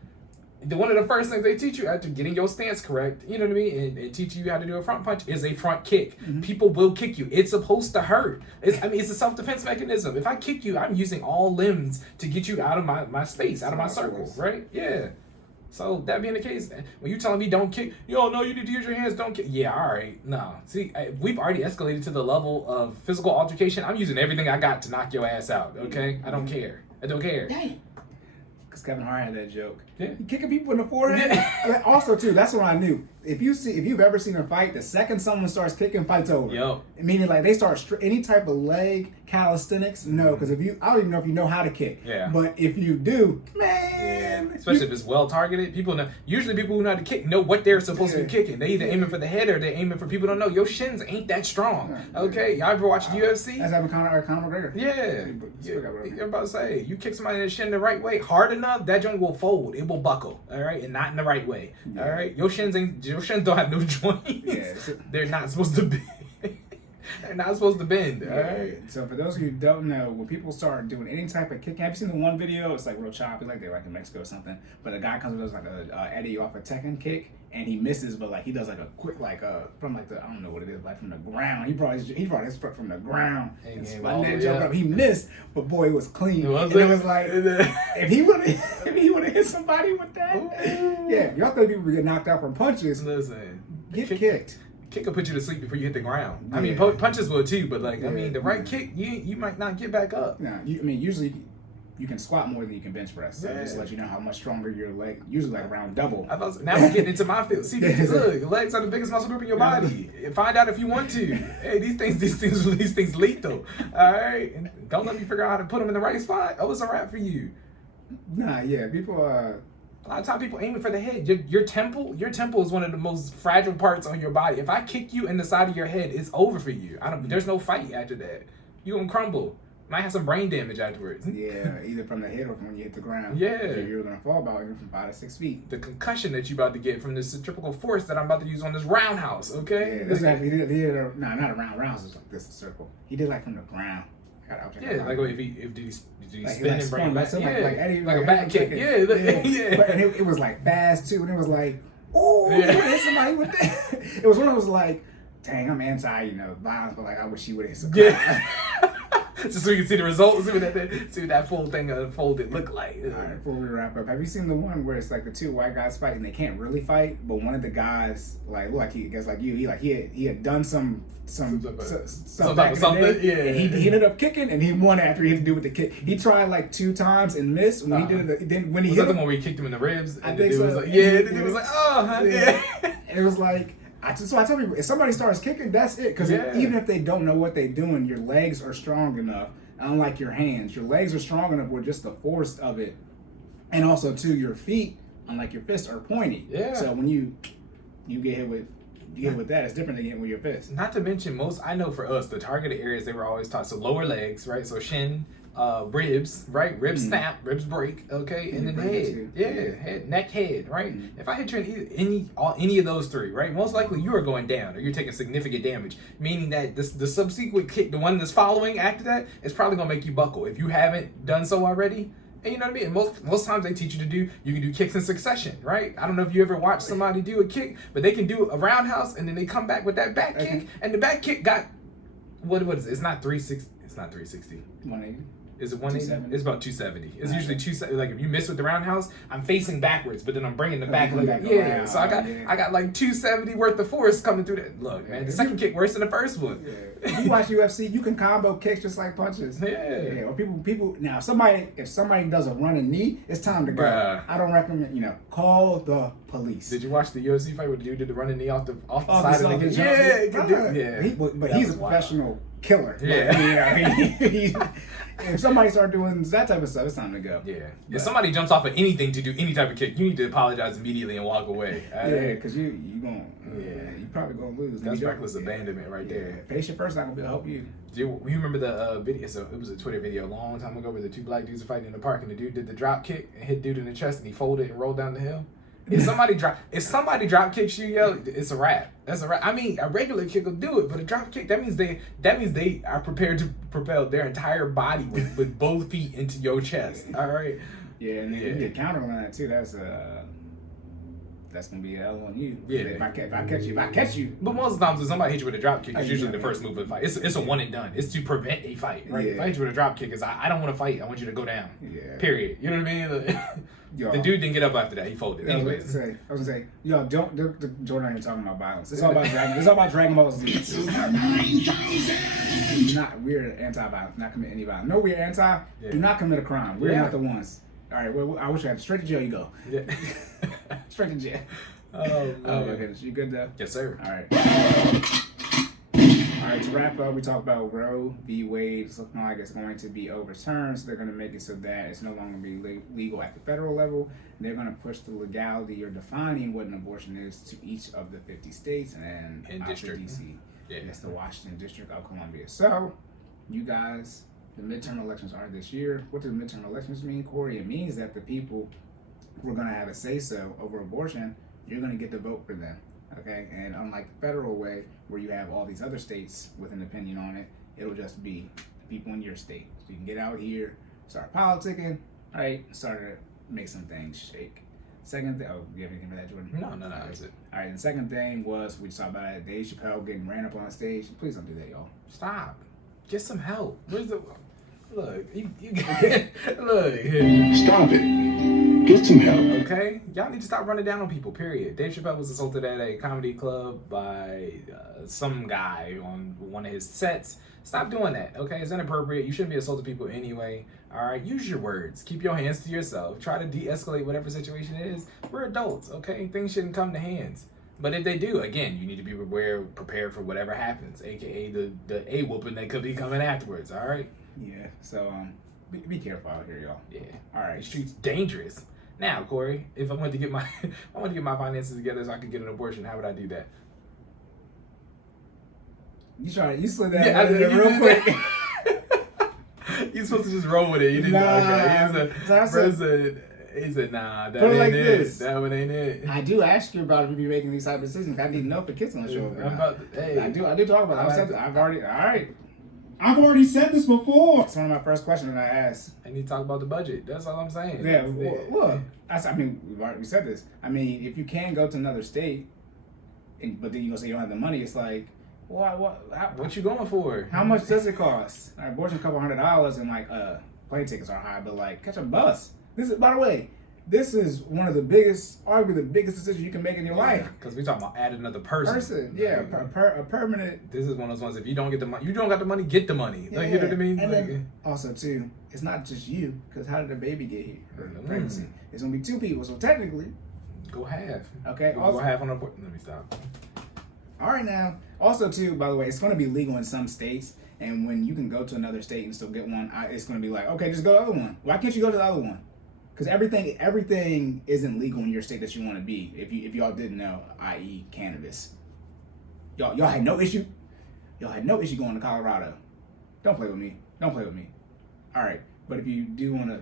one of the first things they teach you after getting your stance correct, you know what I mean, and teaching you how to do a front punch is a front kick. Mm-hmm. People will kick you. It's supposed to hurt. It's a self-defense mechanism. If I kick you, I'm using all limbs to get you out of my space, out of my circle, right? Yeah. So that being the case, when you telling me don't kick, no, you need to use your hands, don't kick. Yeah, all right, no. See, we've already escalated to the level of physical altercation. I'm using everything I got to knock your ass out. Okay, I don't care. I don't care. Damn. Because Kevin Hart had that joke. Yeah. Kicking people in the forehead. Yeah. Also, too, that's what I knew. If you've ever seen a fight, the second someone starts kicking, fight's over. Yo. Meaning like they start any type of leg calisthenics. No, because I don't even know if you know how to kick. Yeah. But if you do, man. Yeah. Especially if it's well targeted, people know. Usually, people who know how to kick know what they're supposed to be kicking. They either aiming for the head or they're aiming for people don't know. Your shins ain't that strong. Okay, y'all ever watched UFC? That's having Conor McGregor. Yeah. You're about to say you kick somebody in the shin the right way, hard enough, that joint will fold. It will buckle. All right, and not in the right way. Yeah. All right, your shins don't have no joints. Yeah, they're not supposed to be. They're not supposed to bend. All right. So for those of you who don't know, when people start doing any type of kicking, have you seen the one video? It's like real choppy, like they're like in Mexico or something. But a guy comes and does like a Eddie off a Tekken kick, and he misses, but like he does like a quick from like the I don't know what it is, like from the ground. He brought his foot from the ground and spun that jump up. He missed, but boy, it was clean. It was like if he would have hit somebody with that, yeah, y'all thought people would get knocked out from punches. Listen. Get kicked. Kick will put you to sleep before you hit the ground. I mean, Yeah. punches will too, but like, I Yeah. mean, the right kick, you might not get back up. No, usually you can squat more than you can bench press. So just to let you know how much stronger your leg, usually like around double. Now we're getting into my field. See, because look, your legs are the biggest muscle group in your body. Find out if you want to. Hey, these things lethal. All right, and don't let me figure out how to put them in the right spot. Oh, it's a wrap for you. Nah, yeah, people A lot of time people aiming for the head. Your temple is one of the most fragile parts on your body. If I kick you in the side of your head, it's over for you. There's no fight after that. You gonna crumble. Might have some brain damage afterwards. Yeah, either from the head or from when you hit the ground. Yeah. You're gonna fall about even from 5 to 6 feet. The concussion that you about to get from this centrifugal force that I'm about to use on this roundhouse, okay? Yeah, that's actually he did not a rounds, it's like this a circle. He did like from the ground. Yeah, like if did he like, spin and bring it back? like, Yeah, Eddie, like a back kick. Yeah, yeah. But, and it was like fast too, and it was like, oh, Yeah. you hit somebody with that. It was one of those like, dang, I'm anti, violence, but like I wish he would have hit somebody. Yeah. Just so we can see the results, see what that full thing unfolded look like. All right, before we wrap up, have you seen the one where it's like the two white guys fighting? They can't really fight, but one of the guys, like, look like he gets like you, he had done some back in the day, yeah. And he ended up kicking, and he won after he had to do with the kick. He tried like 2 times and missed. When he did it, then when he was hit that the him, one where he kicked him in the ribs? I And think the dude so. was like, yeah, the dude was like, oh, yeah. And it was like. So I tell people, if somebody starts kicking, that's it. Because even if they don't know what they're doing, your legs are strong enough. Unlike your hands, your legs are strong enough with just the force of it, and also too, your feet, unlike your fists, are pointy. Yeah. So when you get hit with that, it's different than getting with your fists. Not to mention, I know for us, the targeted areas they were always taught. So lower legs, right? So shin, ribs, right? Ribs snap, ribs break, okay? And then the head. Yeah, head, neck, head, right? If I hit you in any of those 3, right? Most likely you are going down or you're taking significant damage, meaning that the subsequent kick, the one that's following after that, is probably going to make you buckle. If you haven't done so already, and you know what I mean? And most times they teach you can do kicks in succession, right? I don't know if you ever watched somebody do a kick, but they can do a roundhouse and then they come back with that back kick, and the back kick got, what is it? It's not 360. It's not 360. 180. Is it 180? It's about 270. It's usually 270. Like if you miss with the roundhouse, I'm facing backwards, but then I'm bringing the back leg. Yeah. So I got like 270 worth of force coming through that. Look, man, the second kick worse than the first one. Yeah. You watch UFC, you can combo kicks just like punches. Yeah. Or people now. If somebody does a running knee, it's time to go. Bruh. I don't recommend. Call the police. Did you watch the UFC fight where the dude did the running knee off the side of the jump? But he's a professional killer. Yeah. If somebody starts doing that type of stuff, it's time to go. Yeah. If somebody jumps off of anything to do any type of kick, you need to apologize immediately and walk away. Yeah, because you probably gonna lose. That's reckless abandonment right there. Patient first not gonna be able to help you. Do you remember the video? So it was a Twitter video a long time ago where the 2 black dudes were fighting in the park, and the dude did the drop kick and hit dude in the chest, and he folded and rolled down the hill. If somebody drop kicks you, yo, it's a wrap. That's a wrap. I mean, a regular kick will do it, but a drop kick, that means they are prepared to propel their entire body with both feet into your chest. All right. Yeah, and then you get counter on that too. That's gonna be a L on you. Yeah. If I catch you. But most of the times when somebody hits you with a drop kick, it's usually the first move of the fight. It's a one and done. It's to prevent a fight, right? Yeah. If I hit you with a drop kick, I don't want to fight. I want you to go down. Yeah. Period. You know what I mean? The dude didn't get up after that. He folded. I was Anyways. gonna say, yo, Jordan ain't talking about violence. It's all about Dragon. It's all about Dragon Ball Z. We're anti-violence. Not commit any violence. No, we're anti. Yeah. Do not commit a crime. We're not the ones. All right. Well, I wish I had straight to jail. You go. Yeah. Straight to jail. Oh my goodness. You good though? Yes, sir. All right. All right, to wrap up, we talked about Roe v. Wade. It's looking like it's going to be overturned, so they're going to make it so that it's no longer be legal at the federal level. They're going to push the legality or defining what an abortion is to each of the 50 states and district. D.C. Yeah. That's the Washington District of Columbia. So, you guys, the midterm elections are this year. What do the midterm elections mean, Cory? It means that the people who are going to have a say-so over abortion, you're going to get to vote for them. Okay, and unlike the federal way, where you have all these other states with an opinion on it, it'll just be the people in your state. So you can get out here, start politicking, all right, start to make some things shake. Second thing, do you have anything for that, Jordan? No, that's it. All right, and the second thing was, we talked about it, Dave Chappelle getting ran up on stage. Please don't do that, y'all. Stop. Get some help. Where's the... Look, look. Stop it. Get some help. Okay, y'all need to stop running down on people. Period. Dave Chappelle was assaulted at a comedy club by some guy on one of his sets. Stop doing that. Okay, it's inappropriate. You shouldn't be assaulting people anyway. All right, use your words. Keep your hands to yourself. Try to de-escalate whatever situation it is. We're adults. Okay, things shouldn't come to hands. But if they do, again, you need to be prepared for whatever happens, aka the a whooping that could be coming afterwards. All right. Yeah. So be careful out here, y'all. Yeah. All right. The street's dangerous. Now, Corey, if I wanted to get my finances together so I could get an abortion, how would I do that? You slid that in there real quick. You're supposed to just roll with it. You didn't. Okay. He said, nah, that ain't it. That one ain't it. I do ask you about if you be making these type of decisions. I need to know if the kids on the show. I do talk about it. I've already. All right. I've already said this before. It's one of my first questions that I asked. I need to talk about the budget. That's all I'm saying. Yeah, look. I mean, we said this. I mean, if you can go to another state, but then you gonna say you don't have the money, it's like, what you going for? How much does it cost? An abortion, $200, and like plane tickets are high, but like catch a bus. This is, by the way, this is one of the biggest, arguably the biggest decisions you can make in your life. Because we're talking about add another person. Yeah, a permanent. This is one of those ones. If you don't get the money, you don't got the money. Get the money. Yeah. Like, you know what I mean? And then also too, it's not just you. Because how did the baby get here? Pregnancy. It's gonna be two people. So technically, go half. Okay. Go half on abortion. Let me stop. All right now. Also too, by the way, it's gonna be legal in some states. And when you can go to another state and still get one, it's gonna be like, okay, just go to the other one. Why can't you go to the other one? Because everything isn't legal in your state that you want to be. If y'all didn't know, i.e. cannabis. Y'all had no issue. Y'all had no issue going to Colorado. Don't play with me. All right. But if you do want to,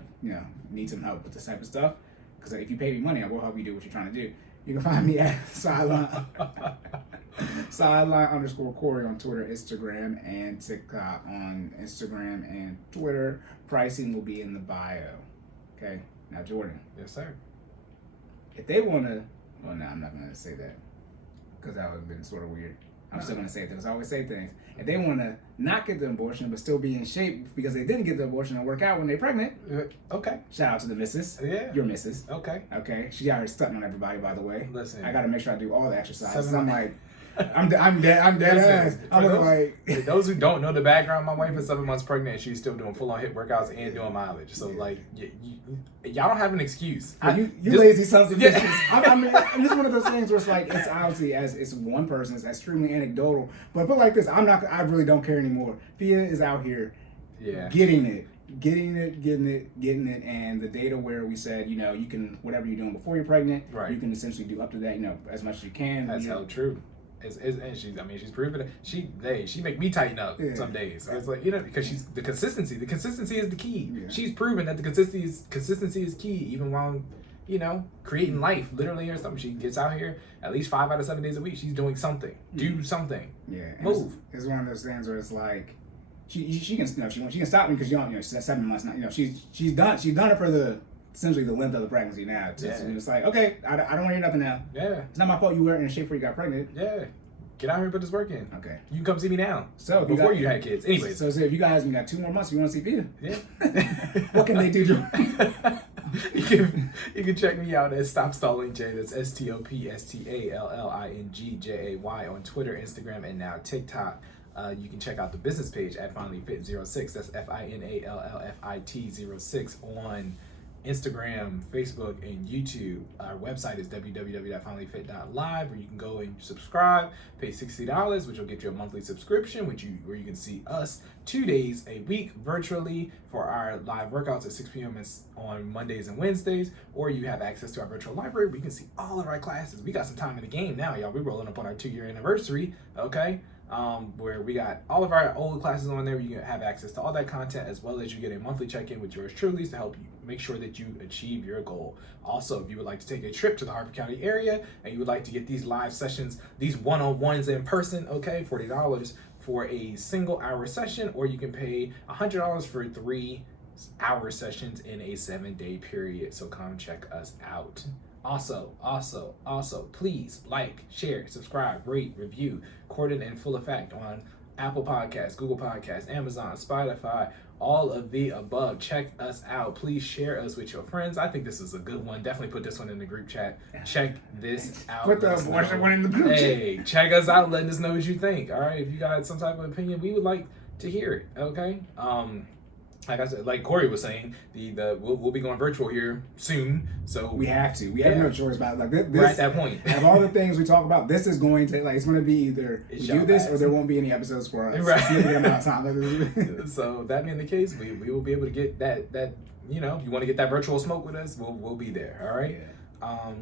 need some help with this type of stuff, because if you pay me money, I will help you do what you're trying to do. You can find me at sideline_Cory on Twitter, Instagram, and TikTok. On Instagram and Twitter, pricing will be in the bio. Okay. Now, Jordan. Yes, sir. If they want to, I'm not going to say that because that would have been sort of weird. I'm still going to say it because I always say things. If they want to not get the abortion but still be in shape because they didn't get the abortion and work out when they're pregnant. Okay. Shout out to the missus. Yeah. Your missus. Okay. She out here stunting on everybody, by the way. Listen. I got to make sure I do all the exercises. I'm like, I'm dead ass. For those who don't know the background, my wife is 7 months pregnant and she's still doing full on hit workouts and doing mileage. So like, y'all don't have an excuse. You lazy sons of bitches. I mean, and this is one of those things where it's like, it's obviously it's one person, it's extremely anecdotal. But put like this, I really don't care anymore. Fia is out here, getting it, and the data where we said, you can whatever you're doing before you're pregnant, you can essentially do up to that, as much as you can. That's hell true. And she's proven it. She make me tighten up some days. It's like, because the consistency is the key. Yeah. She's proven that the consistency is key, even while creating life literally or something. She gets out here at least 5 out of 7 days a week. She's doing something. Do something. Yeah. Move. It's one of those things where it's like she can she can stop me because 7 months now. She's done it for essentially the length of the pregnancy now. And it's like, okay, I don't want to hear nothing now. Yeah. It's not my fault you weren't in shape before you got pregnant. Yeah. Get out here and put this work in. Okay. You can come see me now. So before you had kids. Anyways. So if you guys got 2 more months, you want to see Fia? Yeah. What can they do, Joe? You can check me out at Stop Stalling J. That's StopStallingjay on Twitter, Instagram, and now TikTok. You can check out the business page at FinallyFit06. That's FinallyFit06 on Instagram, Facebook, and YouTube. Our website is www.finallyfit.live, where you can go and subscribe, pay $60, which will get you a monthly subscription, where you can see us 2 days a week virtually for our live workouts at 6 p.m. on Mondays and Wednesdays, or you have access to our virtual library where you can see all of our classes. We got some time in the game now, y'all. We're rolling up on our 2-year anniversary, okay? Where we got all of our old classes on there. Where you can have access to all that content, as well as you get a monthly check-in with yours truly to help you make sure that you achieve your goal. Also, if you would like to take a trip to the Harford County area and you would like to get these live sessions, these one-on-ones in person, okay, $40 for a single hour session, or you can pay $100 for 3-hour sessions in a 7-day period. So come check us out. Also, please like, share, subscribe, rate, review Cordan and Full Effect on Apple Podcasts, Google Podcasts, Amazon, Spotify, all of the above. Check us out. Please share us with your friends. I think this is a good one. Definitely put this one in the group chat. Check this out. Put the abortion one in the group chat. Hey, check us out. Letting us know what you think. All right. If you got some type of opinion, we would like to hear it. Okay. Like I said, like Cory was saying, we'll be going virtual here soon. So we have to. We have no choice about it. Like this. We're at that point. Of all the things we talk about, this is going to it's going to be either we do this or there won't be any episodes for us. Right. Amount of time. So that being the case, we will be able to get that you want to get that virtual smoke with us, we'll be there. All right. Yeah.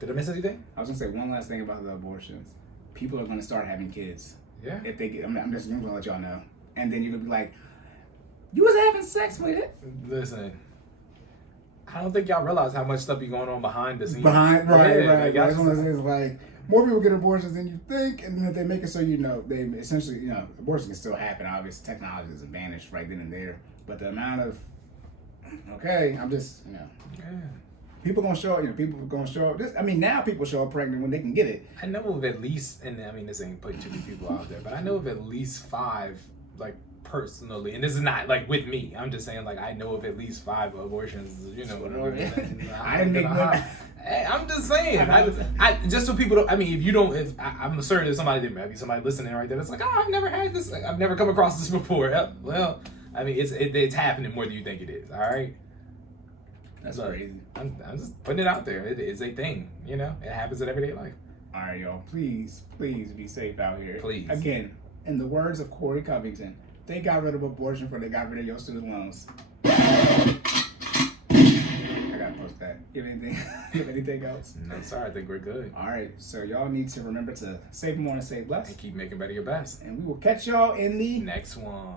Did I miss anything? I was gonna say one last thing about the abortions. People are going to start having kids. Yeah. If they get, I'm just going to let y'all know, and then you're gonna be like, you was having sex with it. Listen, I don't think y'all realize how much stuff be going on behind the scenes. Right. Like, One of those like more people get abortions than you think, and then if they make it so they essentially abortion can still happen. Obviously, technology is advantage right then and there, but the amount of I'm just people gonna show up. People gonna show up. Now people show up pregnant when they can get it. I know of at least, and this ain't putting too many people out there, but I know of at least 5 personally, and this is not with me. I'm just saying I know of at least 5 abortions. I didn't make one. I'm just saying. I just so people don't. I'm certain there's somebody there, maybe somebody listening right there. It's I've never had this. I've never come across this before. Well, it's happening more than you think it is. All right. That's crazy. I'm just putting it out there. It is a thing. It happens in everyday life. All right, y'all. Please be safe out here. Please. Again, in the words of Cory Covington, they got rid of abortion before they got rid of your student loans. I gotta post that. You have anything else? No, sorry. I think we're good. All right. So y'all need to remember to save more and save less. And keep making better your best. And we will catch y'all in the next one.